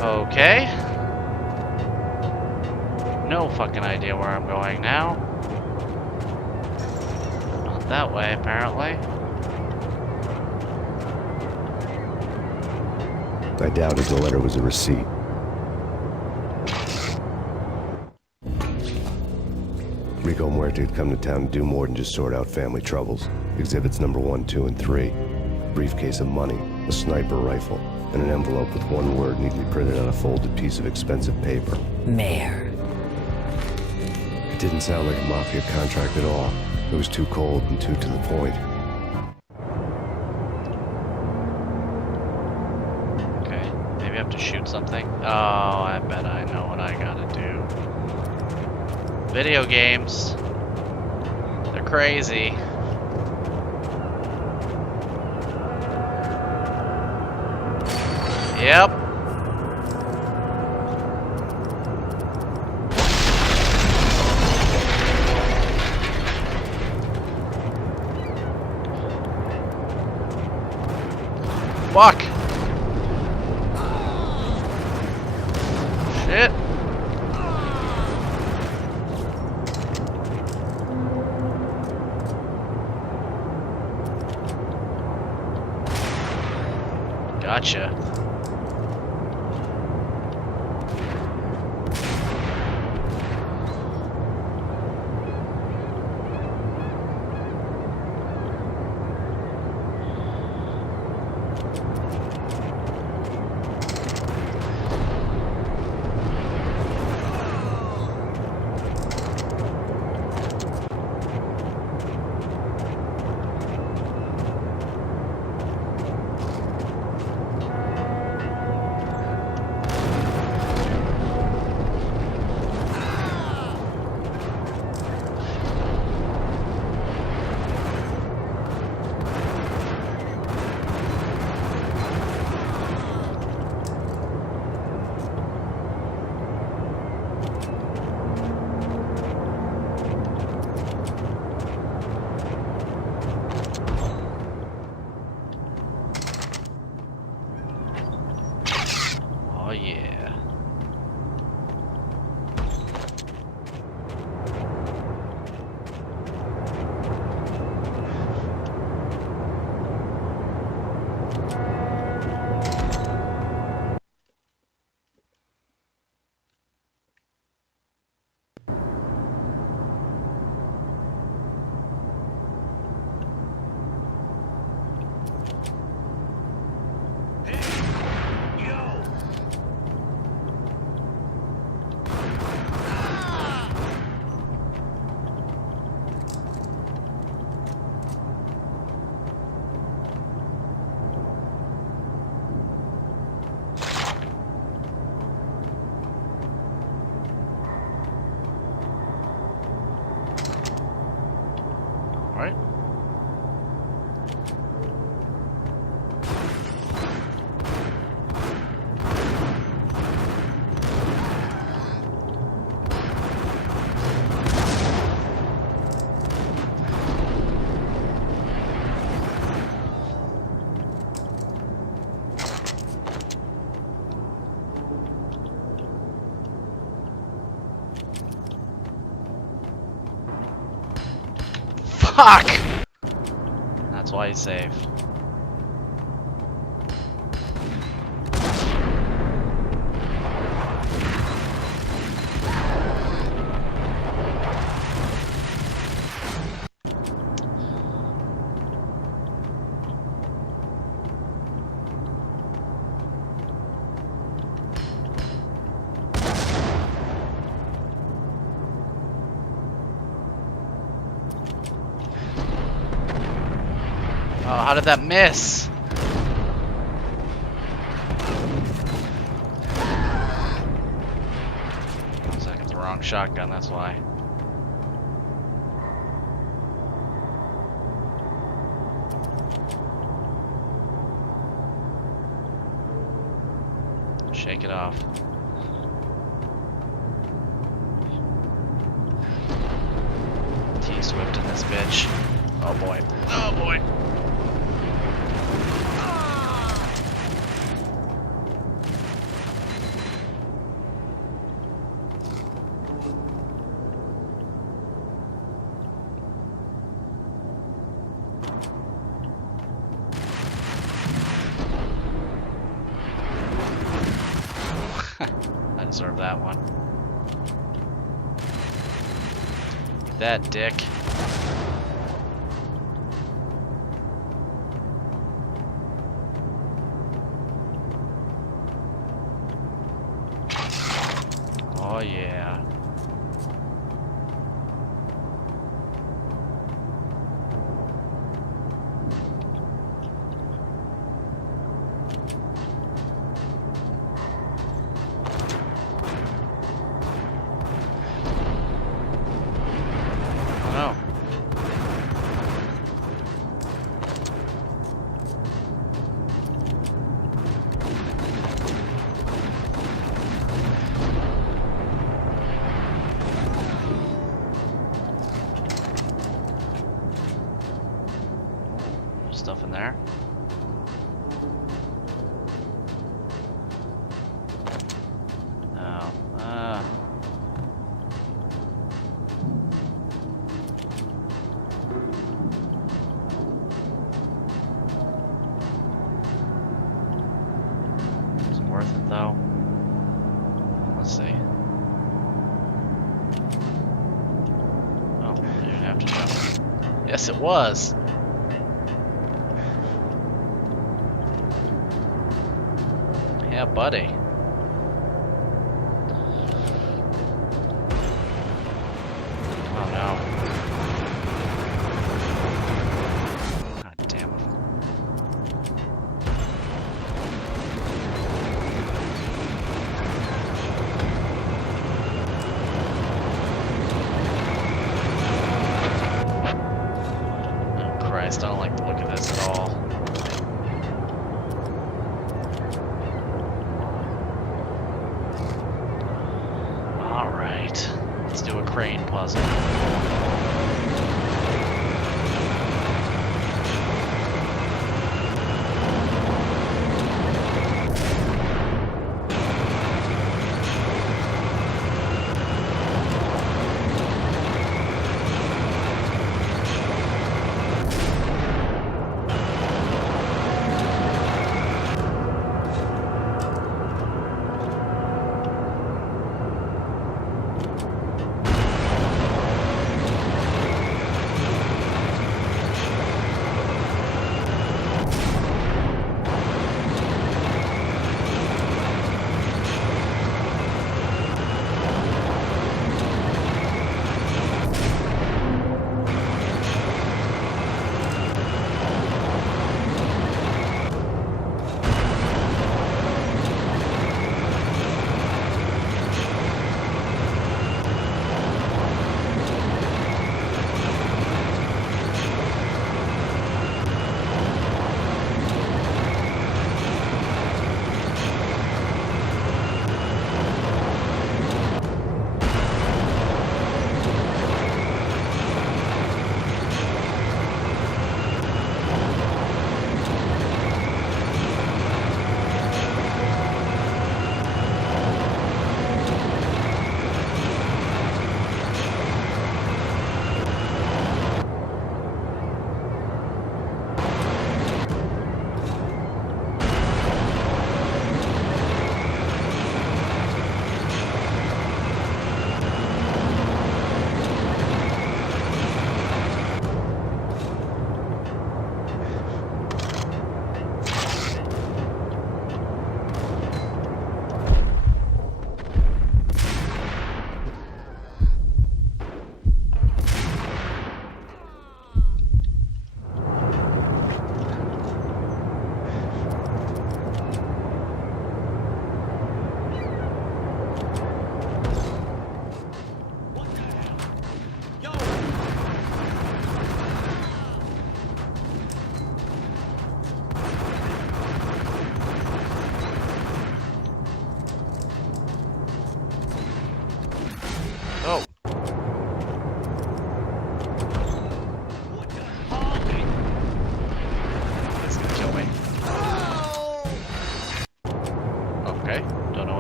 Okay. No fucking idea where I'm going now. Not that way, apparently. I doubted the letter was a receipt. Rico Muerte had come to town to do more than just sort out family troubles. Exhibits number 1, 2, and 3. Briefcase of money, a sniper rifle, and an envelope with one word neatly printed on a folded piece of expensive paper. Mayor. It didn't sound like a mafia contract at all. It was too cold and too to the point. Okay, maybe I have to shoot something. Oh, I bet I know what I gotta do. Video games. They're crazy. Yep. Fuck. Shit. Gotcha. Fuck! That's why he's safe. Oh, how did that miss? I got the wrong shotgun, that's why. Shake it off. T-Swift in this bitch. Oh boy. Oh boy. I deserve that one. That dick. Oh yeah. Stuff in there. Oh, is it worth it though? Let's see. Oh, you didn't have to jump. Yes, it was. Yeah, buddy. Oh no. God damn it. Oh Christ, I don't like the look of this at all.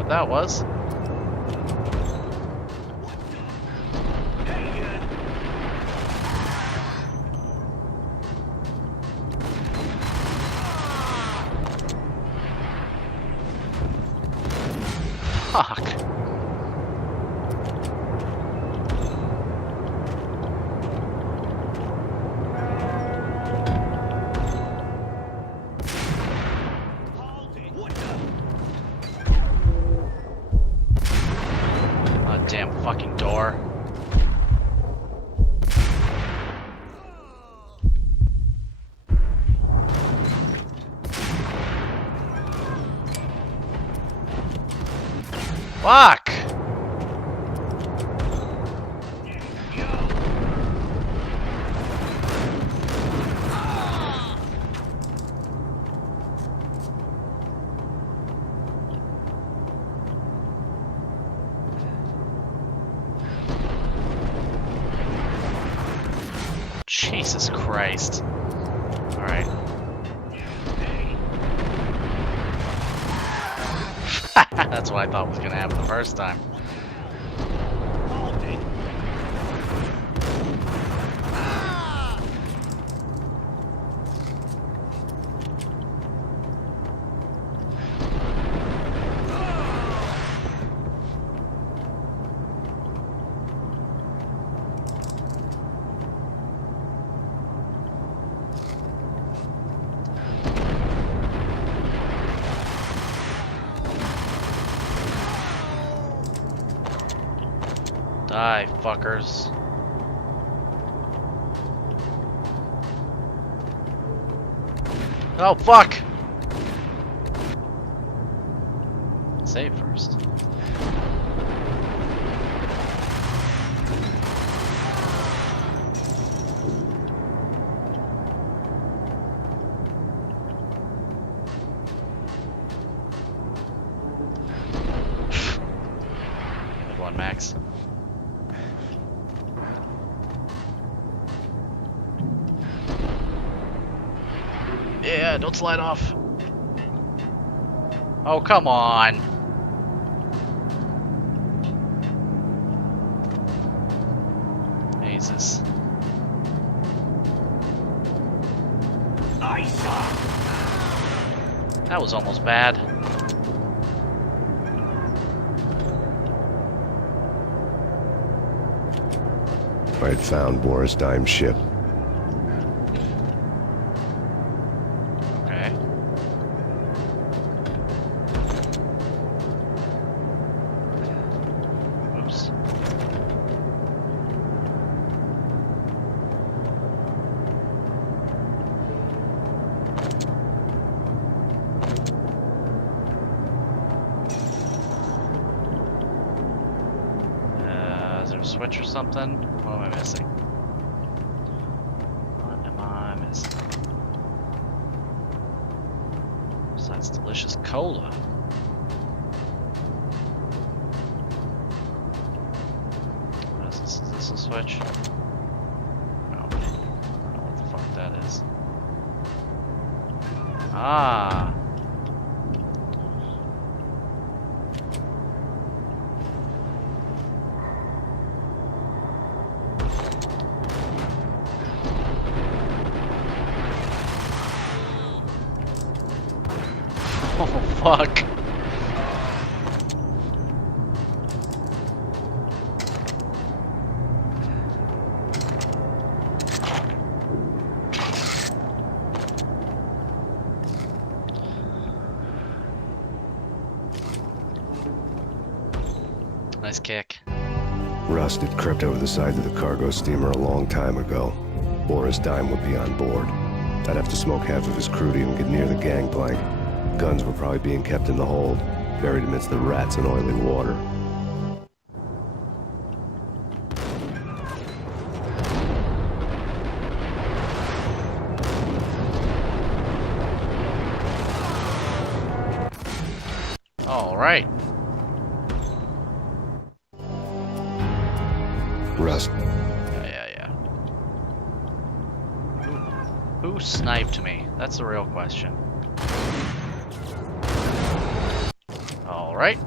what that was. Fuck. Oh, damn fucking door. Fuck! Jesus Christ. Alright. That's what I thought was gonna happen the first time. Die, fuckers. Oh, fuck! Save first. Good one, Max. Yeah, don't slide off. Oh, come on. Jesus. That was almost bad. I had found Boris Dime's ship. Okay. Oops. Is there a switch or something? What am I missing? What am I missing? Besides delicious cola. What is this? Is this a switch? No. I don't know what the fuck that is. Ah. Oh, fuck. Nice kick. Rust had crept over the side of the cargo steamer a long time ago. Boris Dime would be on board. I'd have to smoke half of his crew to even get near the gangplank. Guns were probably being kept in the hold, buried amidst the rats and oily water. All right. Rust. Yeah. Who sniped me? That's the real question. All right.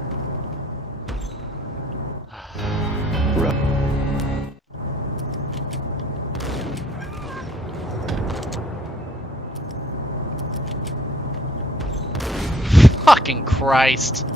Fucking Christ.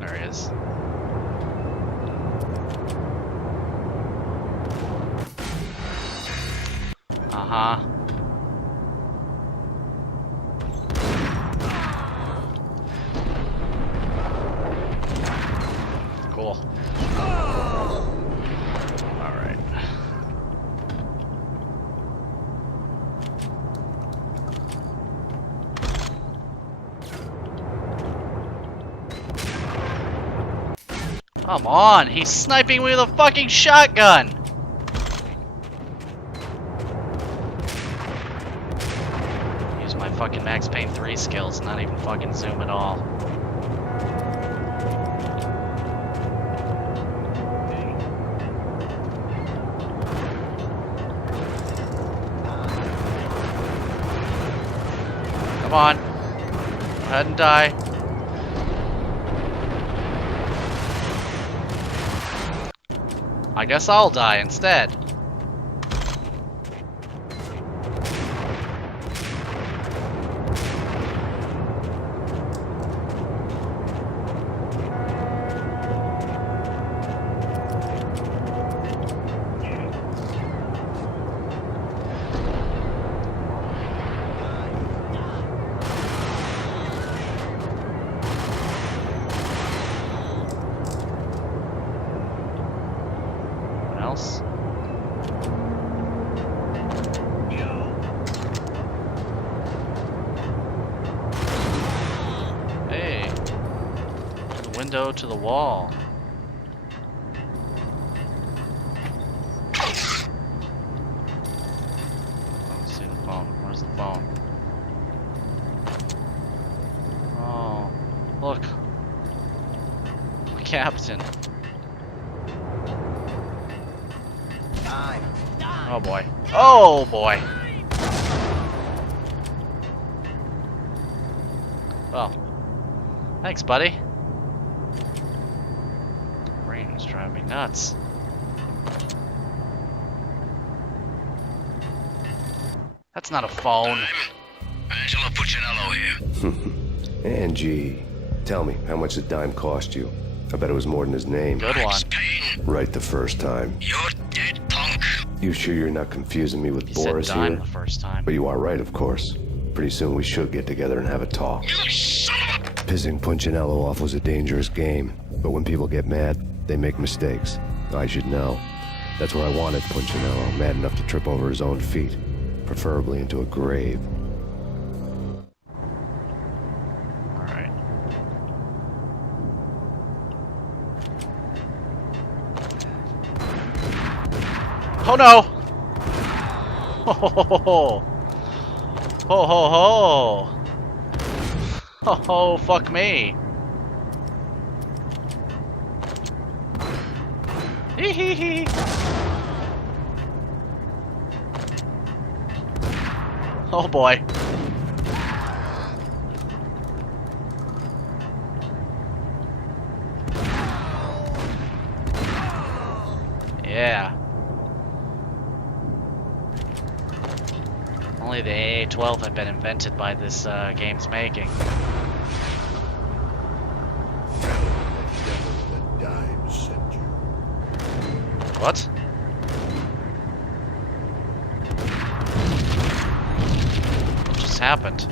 There he is. Uh-huh. Cool. Alright. Come on, he's sniping me with a fucking shotgun! Use my fucking Max Payne 3 skills, not even fucking zoom at all. Come on. Go ahead and die. I guess I'll die instead. Else? Hey, the window to the wall. I don't see the phone. Where's the phone? Oh, look, the captain. Oh boy. Oh boy. Well, thanks, buddy. Brain's driving me nuts. That's not a phone. Angelo Puccinello here. Angie, tell me, how much did Dime cost you? I bet it was more than his name. Good one. Payne, Right the first time. you're dead, punk. You sure you're not confusing me with He Boris said dime here? the first time. But you are right, of course. Pretty soon we should get together and have a talk. You son of a... Pissing Punchinello off was a dangerous game, but when people get mad, they make mistakes. I should know. That's where I wanted Punchinello, mad enough to trip over his own feet, preferably into a grave. Alright. Oh no! Ho ho ho ho! Ho ho ho! Ho ho, fuck me! Hee hee hee! Oh boy. Yeah. Only the AA-12 had been invented by this game's making. What? What just happened?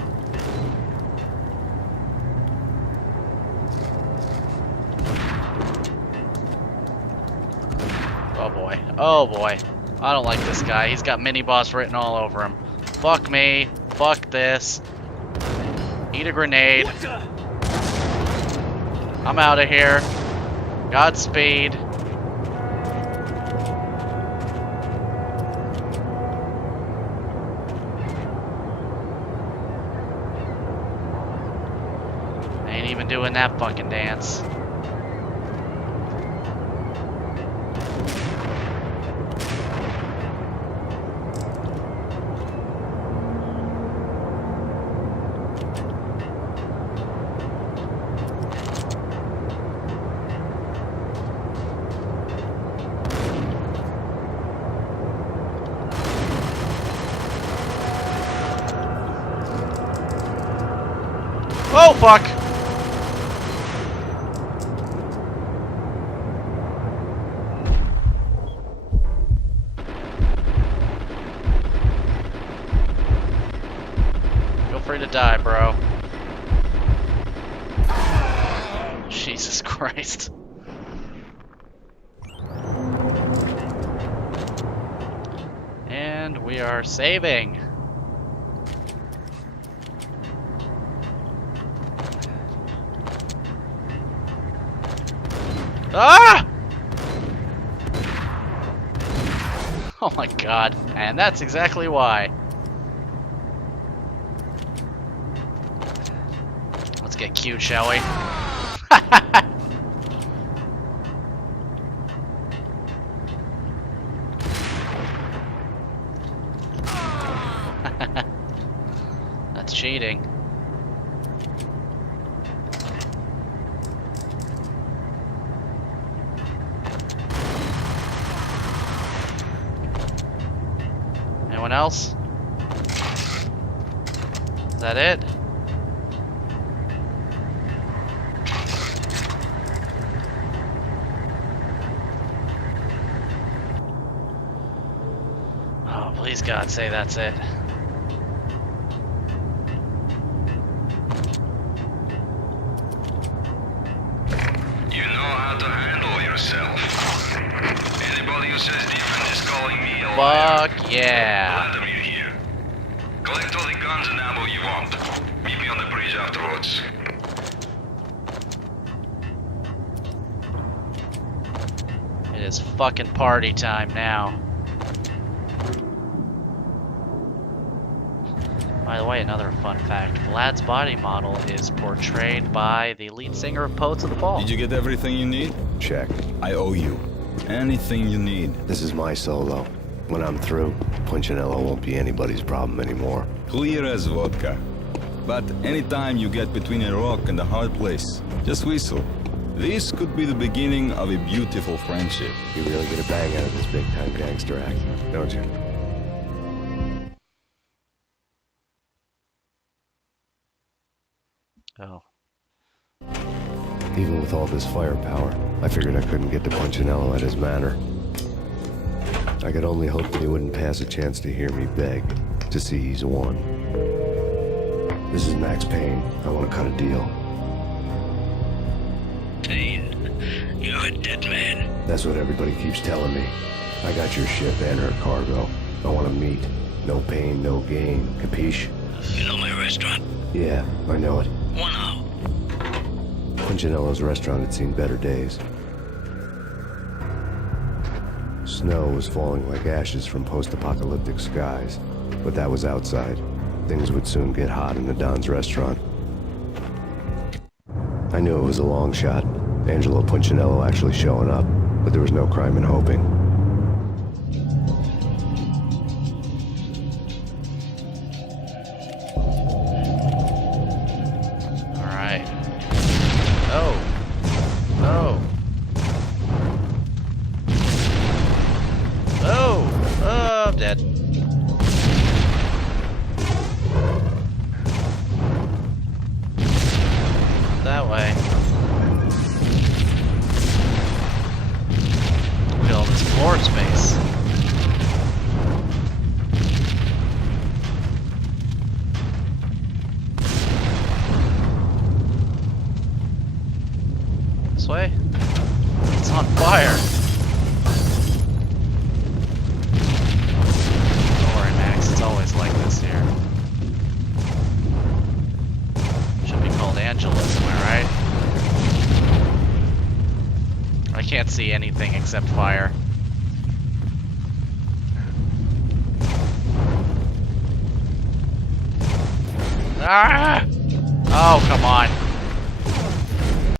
Oh boy. Oh boy. I don't like this guy. He's got mini-boss written all over him. Fuck me. Fuck this. Eat a grenade. I'm out of here. Godspeed. even doing that fucking dance. Oh, fuck! Feel free to die, bro. Jesus Christ. And we are saving. Ah! Oh my god, and that's exactly why. Let's get cute, shall we? That's cheating. Anyone else? Is that it? Oh, please God, say that's it. You know how to handle yourself. Anybody who says different is calling me a liar. Fuck yeah. Let them in here. Collect all the guns and ammo you want. Meet me on the bridge afterwards. It is fucking party time now. By the way, another fun fact, Vlad's body model is portrayed by the lead singer of Poets of the Fall. Did you get everything you need? Check. I owe you. Anything you need. This is my solo. When I'm through, Punchinello won't be anybody's problem anymore. Clear as vodka. But anytime you get between a rock and a hard place, just whistle. This could be the beginning of a beautiful friendship. You really get a bang out of this big-time gangster act, don't you? Oh. Even with all this firepower, I figured I couldn't get to Punchinello at his manor. I could only hope that he wouldn't pass a chance to hear me beg, to see he's won. This is Max Payne. I want to cut a deal. Payne, you're a dead man. That's what everybody keeps telling me. I got your ship and her cargo. I want to meet. No pain, no gain. Capiche? You know my restaurant? Yeah, I know it. 1 hour. Punchinello's restaurant had seen better days. Snow was falling like ashes from post-apocalyptic skies, but that was outside. Things would soon get hot in the Don's restaurant. I knew it was a long shot, Angelo Punchinello actually showing up, but there was no crime in hoping. Alright. Oh. Oh. Oh. Oh, I'm dead. That way. Look at all this floor space. This way? It's on fire. Don't worry, Max. It's always like this here. Should be called Angelus, am I right? I can't see anything except fire. Ah! Oh, come on.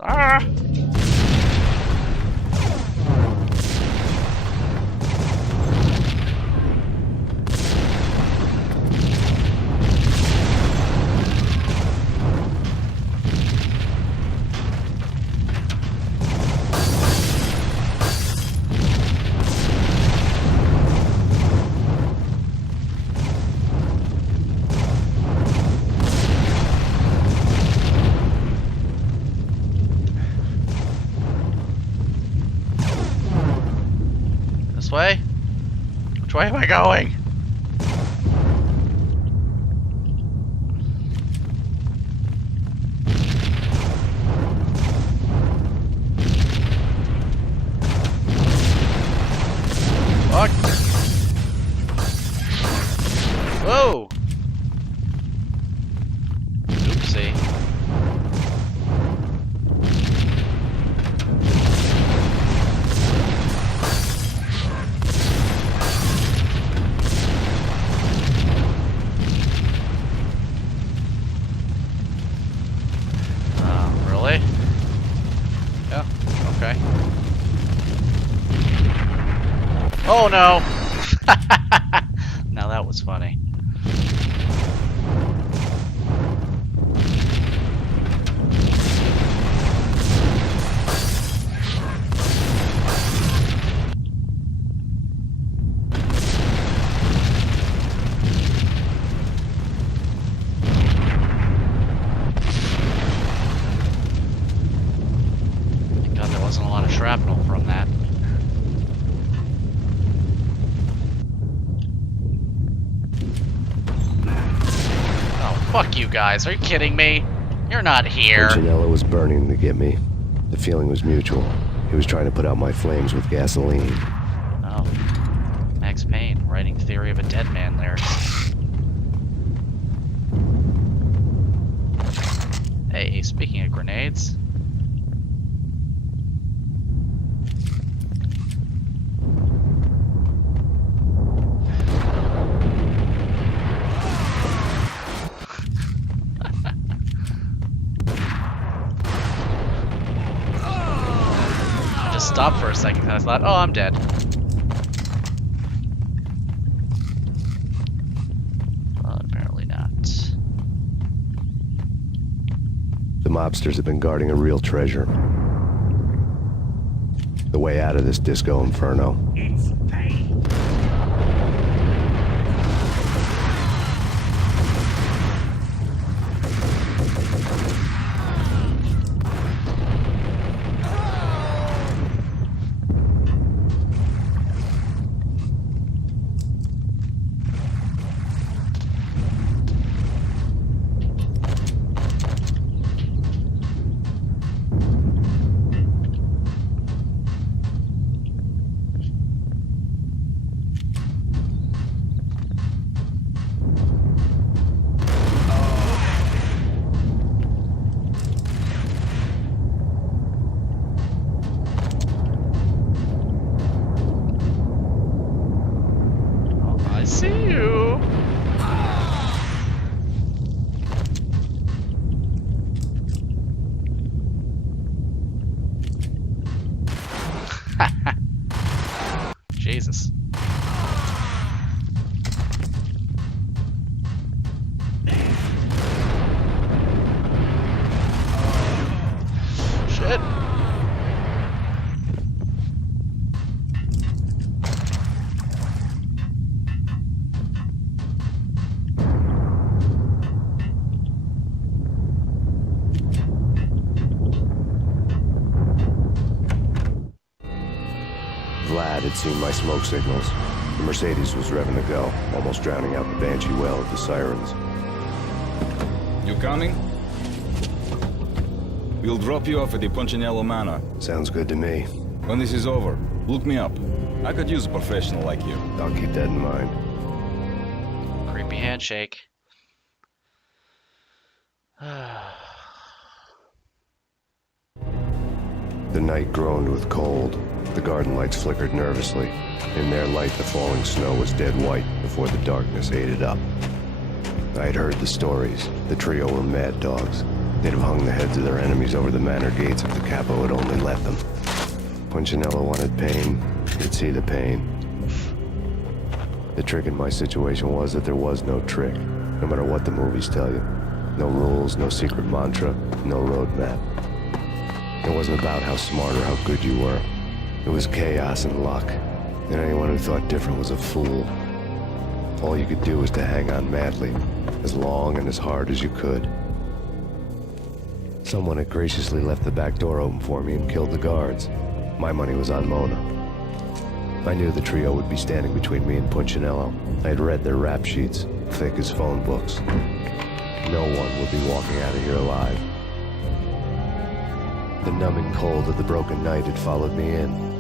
Ah! Way? Which way am I going? Fuck. Whoa. Oopsie. Oh no! Now that was funny. Thank God there wasn't a lot of shrapnel from that. Fuck you guys, are you kidding me? You're not here. Punchinello was burning to get me. The feeling was mutual. He was trying to put out my flames with gasoline. Oh. Max Payne, writing Theory of a Dead Man lyrics. Hey, speaking of grenades. Stopped for a second and I thought, oh, I'm dead. Well, apparently not. The mobsters have been guarding a real treasure. The way out of this disco inferno. It's Payne. Jesus. Shit. Vlad had seen my smoke signals. The Mercedes was revving to go, almost drowning out the Banshee well of the sirens. You coming? We'll drop you off at the Punchinello Manor. Sounds good to me. When this is over, look me up. I could use a professional like you. I'll keep that in mind. Creepy handshake. The night groaned with cold. The garden lights flickered nervously. In their light, the falling snow was dead white before the darkness ate it up. I had heard the stories. The trio were mad dogs. They'd have hung the heads of their enemies over the manor gates if the capo had only let them. Punchinello wanted Payne, he'd see the pain. The trick in my situation was that there was no trick, no matter what the movies tell you. No rules, no secret mantra, no roadmap. It wasn't about how smart or how good you were. It was chaos and luck, and anyone who thought different was a fool. All you could do was to hang on madly, as long and as hard as you could. Someone had graciously left the back door open for me and killed the guards. My money was on Mona. I knew the trio would be standing between me and Punchinello. I had read their rap sheets, thick as phone books. No one would be walking out of here alive. The numbing cold of the broken night had followed me in.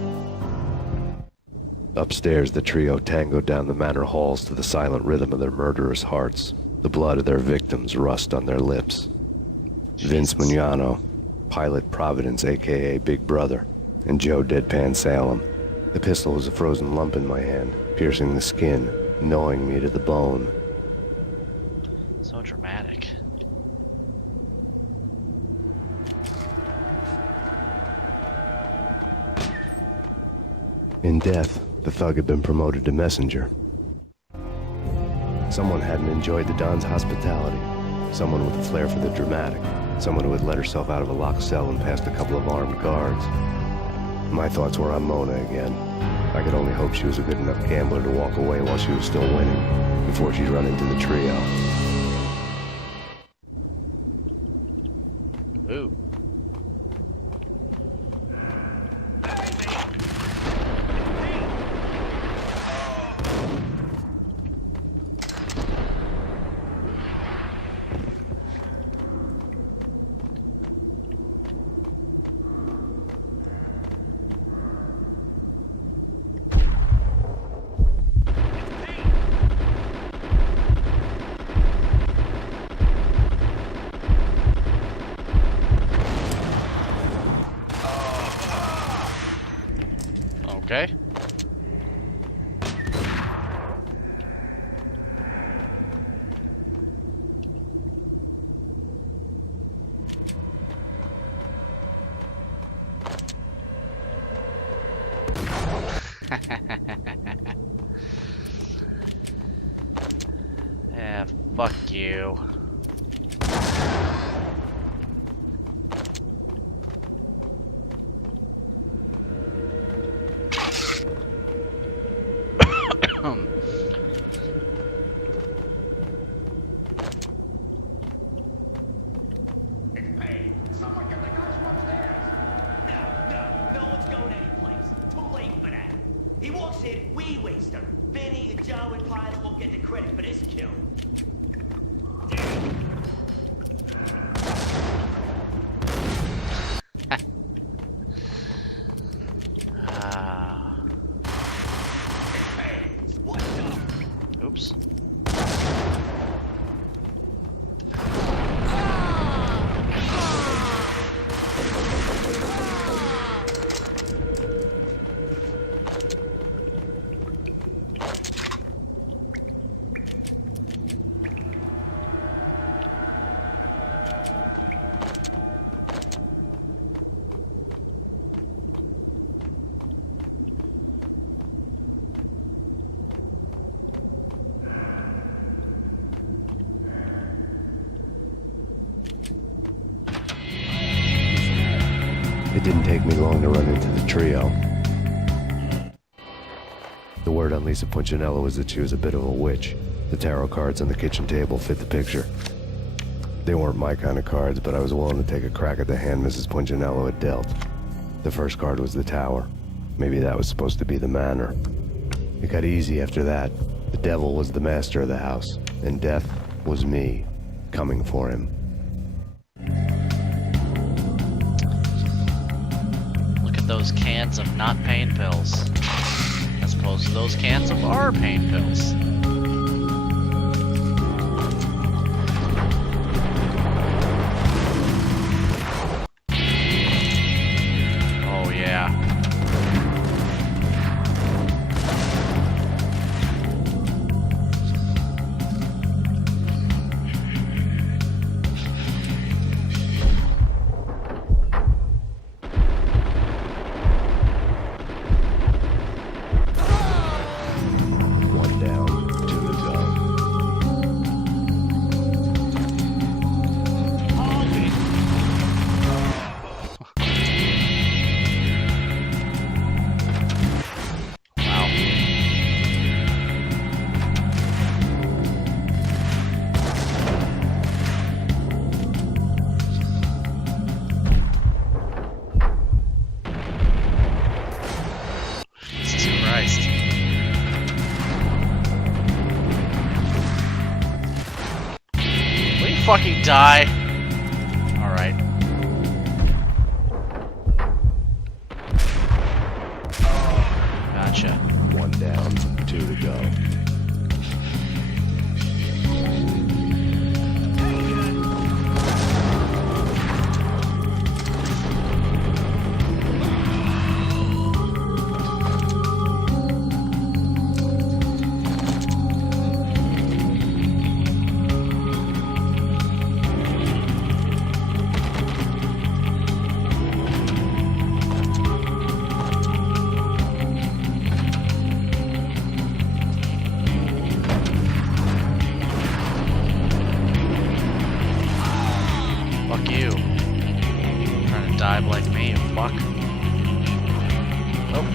Upstairs, the trio tangoed down the manor halls to the silent rhythm of their murderous hearts. The blood of their victims rust on their lips. Vince Mugnano, Pilot Providence, a.k.a. Big Brother, and Joe Deadpan Salem. The pistol was a frozen lump in my hand, piercing the skin, gnawing me to the bone. So dramatic. In death, the thug had been promoted to messenger. Someone hadn't enjoyed the Don's hospitality. Someone with a flair for the dramatic. Someone who had let herself out of a locked cell and past a couple of armed guards. My thoughts were on Mona again. I could only hope she was a good enough gambler to walk away while she was still winning, before she'd run into the trio. Ooh. Okay. Yeah, fuck you. Oops. It didn't take me long to run into the trio. The word on Lisa Punchinello was that she was a bit of a witch. The tarot cards on the kitchen table fit the picture. They weren't my kind of cards, but I was willing to take a crack at the hand Mrs. Punchinello had dealt. The first card was the tower. Maybe that was supposed to be the manor. It got easy after that. The devil was the master of the house, and death was me, coming for him. Those cans of not pain pills, as opposed to those cans of our pain pills. Oh yeah. fucking die? Alright. Gotcha. 1 down, 2 to go. Fuck you. Trying to dive like me, you fuck. Oh.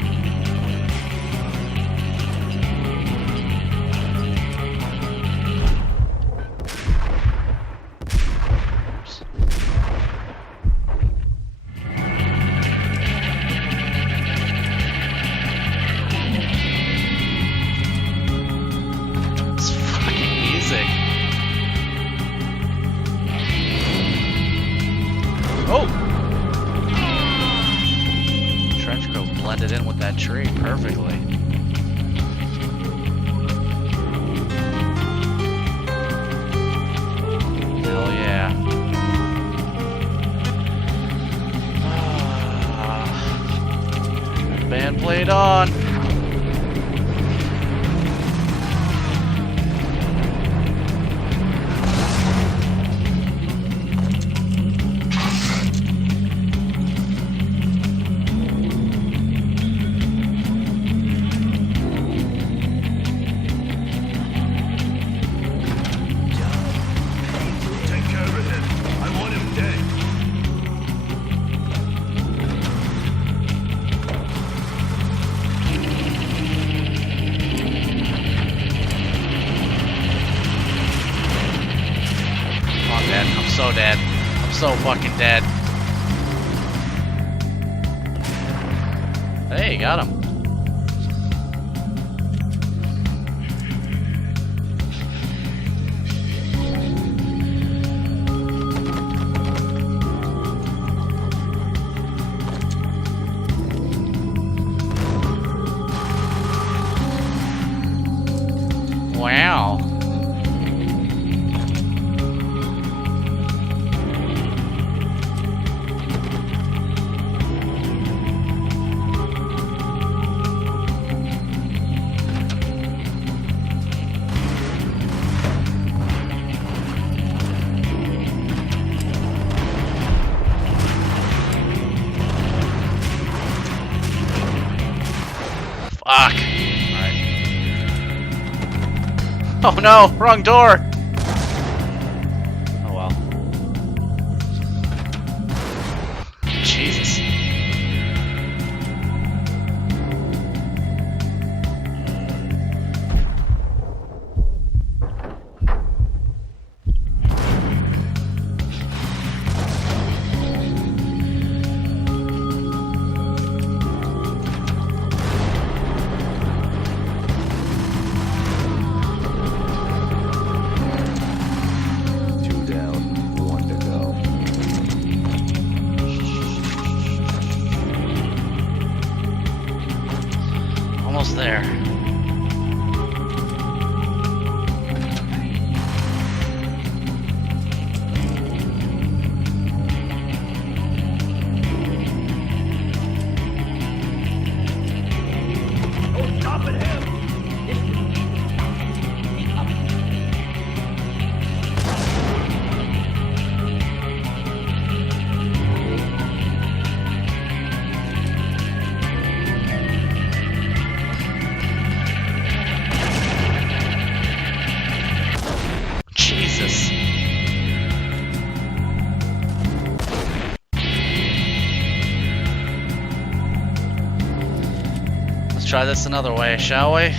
It's fucking music. Oh! Trench coat blended in with that tree perfectly. Hell yeah. Band played on. Take care of him. I want him dead. Come on, Dad. I'm so dead. I'm so fucking dead. Hey, got him. Wow. Fuck. Alright. Oh no, wrong door! Oh well. Jesus. Almost there. Oh, stop at him! Jesus. Let's try this another way, shall we?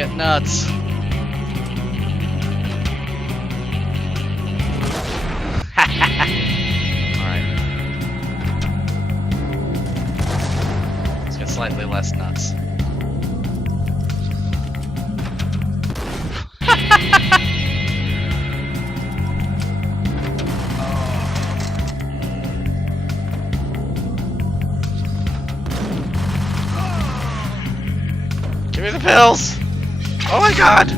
get nuts. Alright. Let's get slightly less nuts. Give me the pills! Oh my god!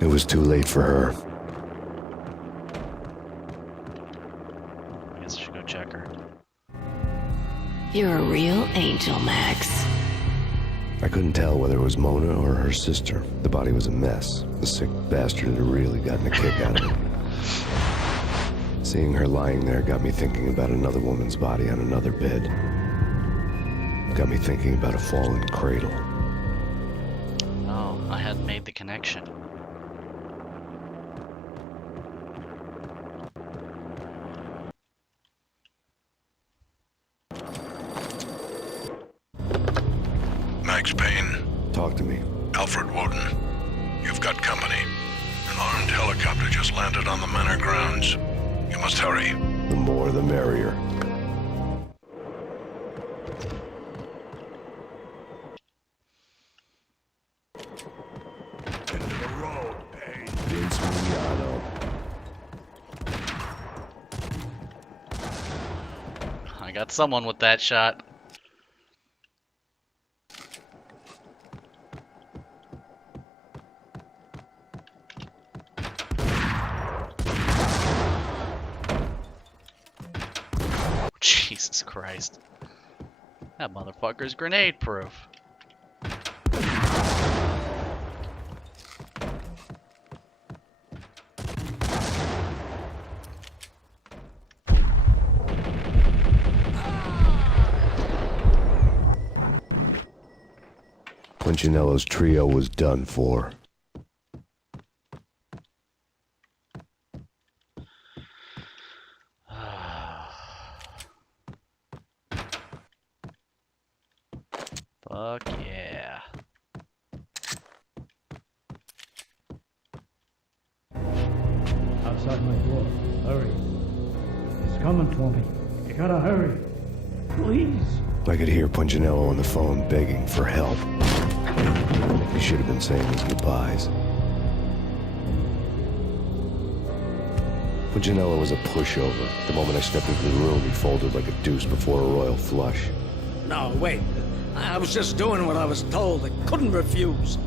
It was too late for her. I guess I should go check her. You're a real angel, Max. I couldn't tell whether it was Mona or her sister. The body was a mess. The sick bastard had really gotten a kick out of it. Seeing her lying there got me thinking about another woman's body on another bed. Got me thinking about a fallen cradle. Oh, I hadn't made the connection. Max Payne. Talk to me. Alfred Woden. You've got company. An armed helicopter just landed on the manor grounds. You must hurry. The more the merrier. Into the road, Payne. Vince Miliano. I got someone with that shot. Jesus Christ. That motherfucker's grenade proof. Punchinello's trio was done for. Fuck yeah. Outside my door. Hurry. He's coming for me. You gotta hurry. Please. I could hear Punchinello on the phone begging for help. He should have been saying his goodbyes. Punchinello was a pushover. The moment I stepped into the room, he folded like a deuce before a royal flush. No, wait. I was just doing what I was told. I couldn't refuse.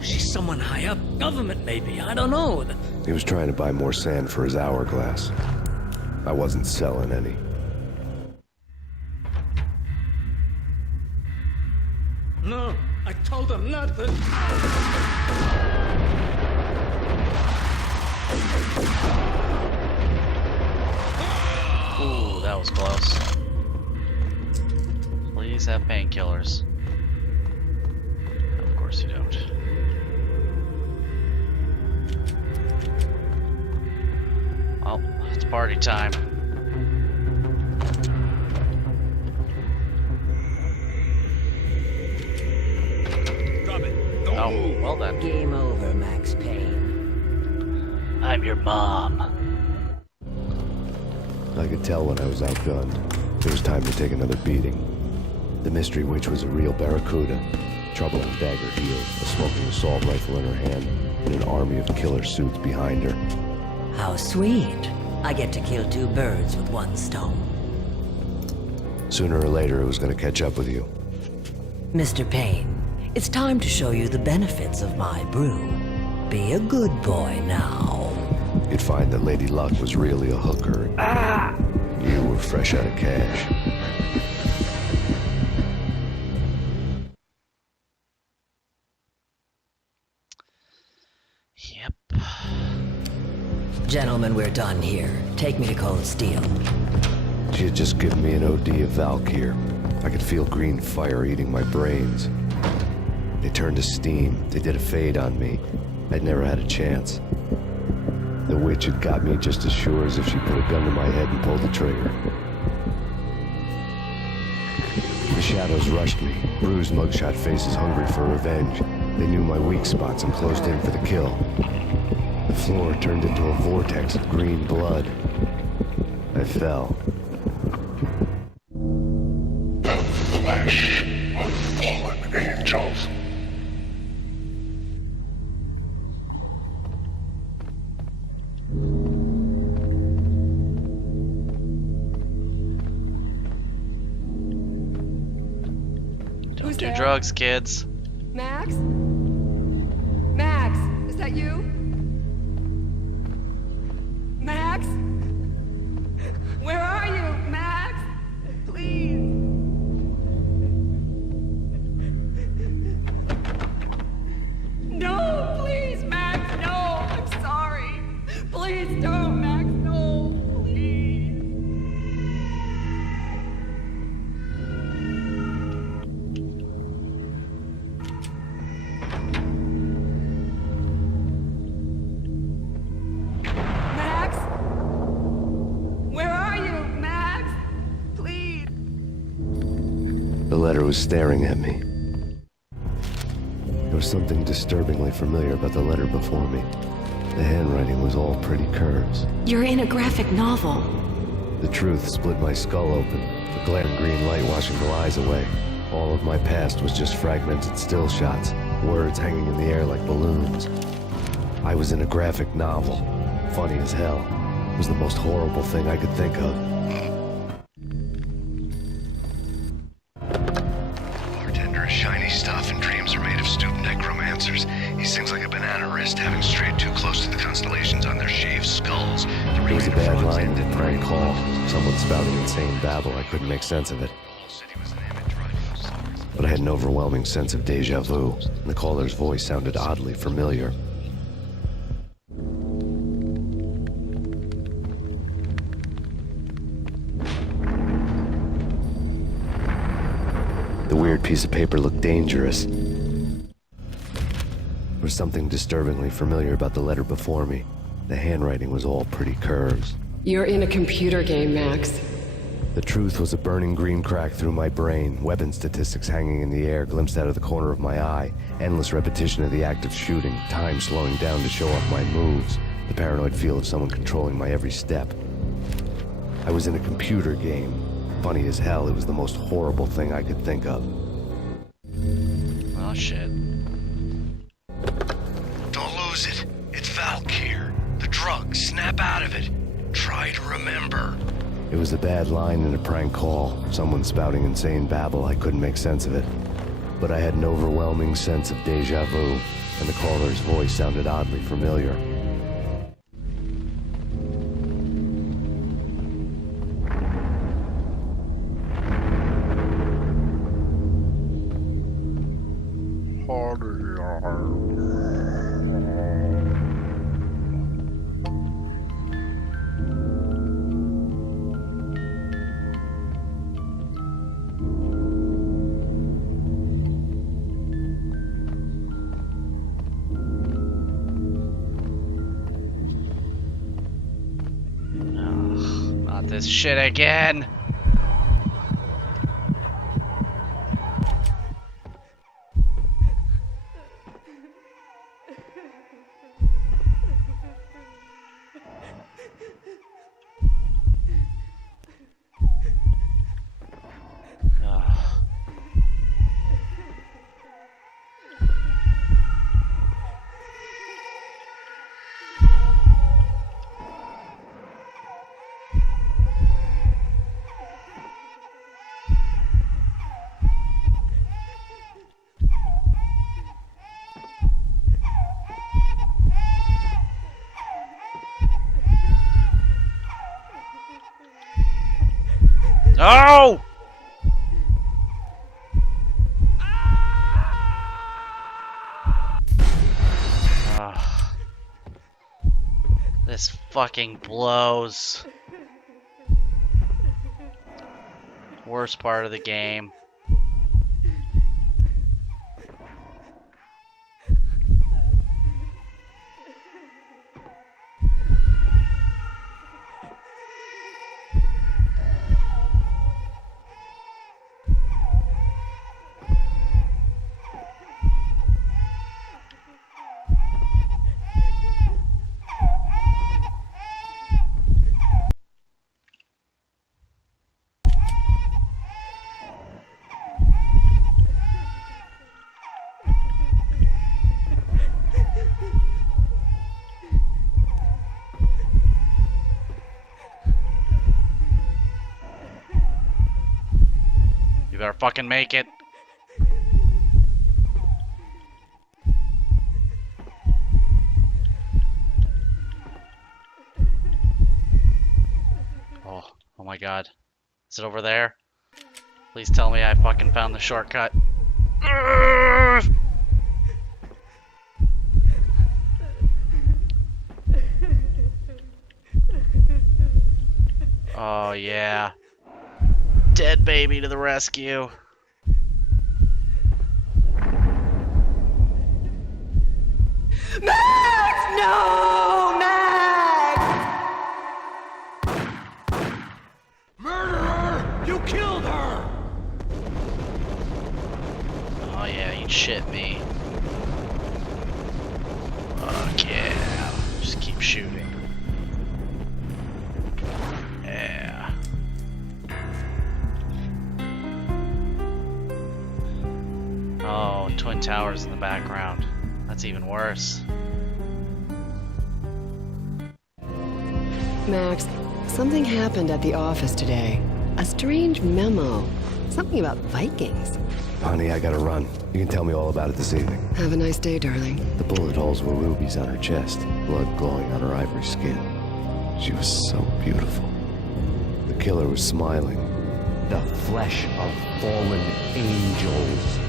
She's someone high up. Government, maybe. I don't know. He was trying to buy more sand for his hourglass. I wasn't selling any. No, I told him not to. Ooh, that was close. Please have painkillers. Of course you don't. Oh, it's party time. Drop it. Don't Oh, move. well then. Game over, Max Payne. I'm your mom. I could tell when I was outgunned. It was time to take another beating. The mystery witch was a real barracuda. Trouble with dagger heels, a smoking assault rifle in her hand, and an army of killer suits behind her. How sweet. I get to kill two birds with one stone. Sooner or later, it was going to catch up with you. Mr. Payne, it's time to show you the benefits of my brew. Be a good boy now. You'd find that Lady Luck was really a hooker. You were fresh out of cash. Yep. Gentlemen, we're done here. Take me to Cold Steel. She had just given me an OD of Valkyr. I could feel green fire eating my brains. They turned to steam. They did a fade on me. I'd never had a chance. The witch had got me just as sure as if she put a gun to my head and pulled the trigger. The shadows rushed me, bruised mugshot faces hungry for revenge. They knew my weak spots and closed in for the kill. The floor turned into a vortex of green blood. I fell. The flesh of fallen angels. Don't do drugs, kids. Max? Max, is that you? Max? Where are you, Max? Please. No, please, Max, no. I'm sorry. Please don't, Max, no. Please. Max? Where are you, Max? Please. The letter was staring at me. There was something disturbingly familiar about the letter before me. The handwriting was all pretty curves. You're in a graphic novel. The truth split my skull open, the glaring green light washing the lies away. All of my past was just fragmented still shots, words hanging in the air like balloons. I was in a graphic novel. Funny as hell. It was the most horrible thing I could think of. Bartender is shiny stuff and dreams are made of stooped necromancers. He sings like a banana wrist, having strayed too close to the constellations on their shaved skulls. There was a bad line in the prank call. Someone spouting insane babble. I couldn't make sense of it. But I had an overwhelming sense of deja vu, and the caller's voice sounded oddly familiar. The weird piece of paper looked dangerous. There was something disturbingly familiar about the letter before me. The handwriting was all pretty curves. You're in a computer game, Max. The truth was a burning green crack through my brain, weapon statistics hanging in the air glimpsed out of the corner of my eye, endless repetition of the act of shooting, time slowing down to show off my moves, the paranoid feel of someone controlling my every step. I was in a computer game. Funny as hell, it was the most horrible thing I could think of. Oh shit. Don't lose it. It's Valk here. The drug. Snap out of it. Try to remember. It was a bad line in a prank call. Someone spouting insane babble. I couldn't make sense of it. But I had an overwhelming sense of deja vu, and the caller's voice sounded oddly familiar. Not this shit again. No! This fucking blows. Worst part of the game. You better fucking make it. Oh my god. Is it over there? Please tell me I fucking found the shortcut. Oh yeah. Dead baby to the rescue. Max! No! Max! Murderer! You killed her! Oh yeah, you'd shit me. Fuck yeah. Just keep shooting. Yeah. Oh, Twin Towers in the background. That's even worse. Max, something happened at the office today. A strange memo. Something about Vikings. Honey, I gotta run. You can tell me all about it this evening. Have a nice day, darling. The bullet holes were rubies on her chest, blood glowing on her ivory skin. She was so beautiful. The killer was smiling. The flesh of fallen angels.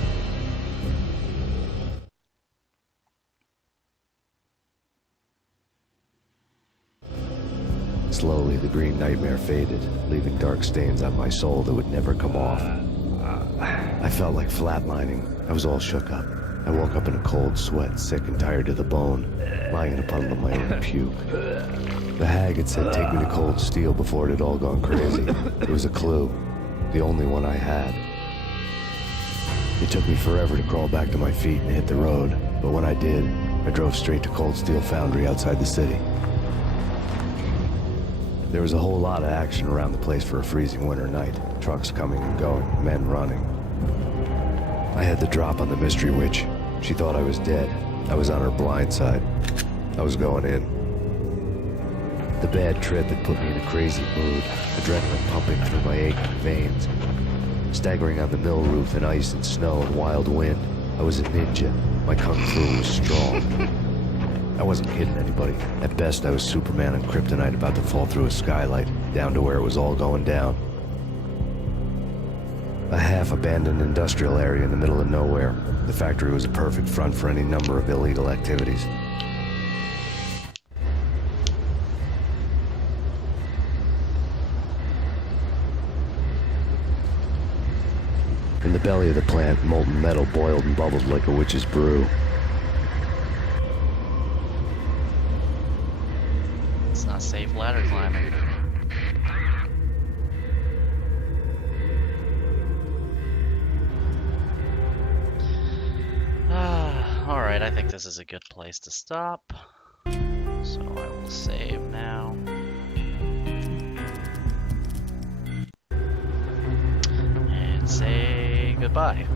Slowly, the green nightmare faded, leaving dark stains on my soul that would never come off. I felt like flatlining. I was all shook up. I woke up in a cold sweat, sick and tired to the bone, lying in a puddle of my own puke. The hag had said take me to Cold Steel before it had all gone crazy. It was a clue, the only one I had. It took me forever to crawl back to my feet and hit the road, but when I did, I drove straight to Cold Steel Foundry outside the city. There was a whole lot of action around the place for a freezing winter night. Trucks coming and going, men running. I had the drop on the mystery witch. She thought I was dead. I was on her blind side. I was going in. The bad trip had put me in a crazy mood, adrenaline pumping through my aching veins. Staggering on the mill roof in ice and snow and wild wind, I was a ninja. My kung fu was strong. I wasn't kidding anybody. At best, I was Superman on kryptonite about to fall through a skylight, down to where it was all going down. A half-abandoned industrial area in the middle of nowhere. The factory was a perfect front for any number of illegal activities. In the belly of the plant, molten metal boiled and bubbled like a witch's brew. It's not safe ladder climbing. Alright, I think this is a good place to stop. So I will save now. And say goodbye.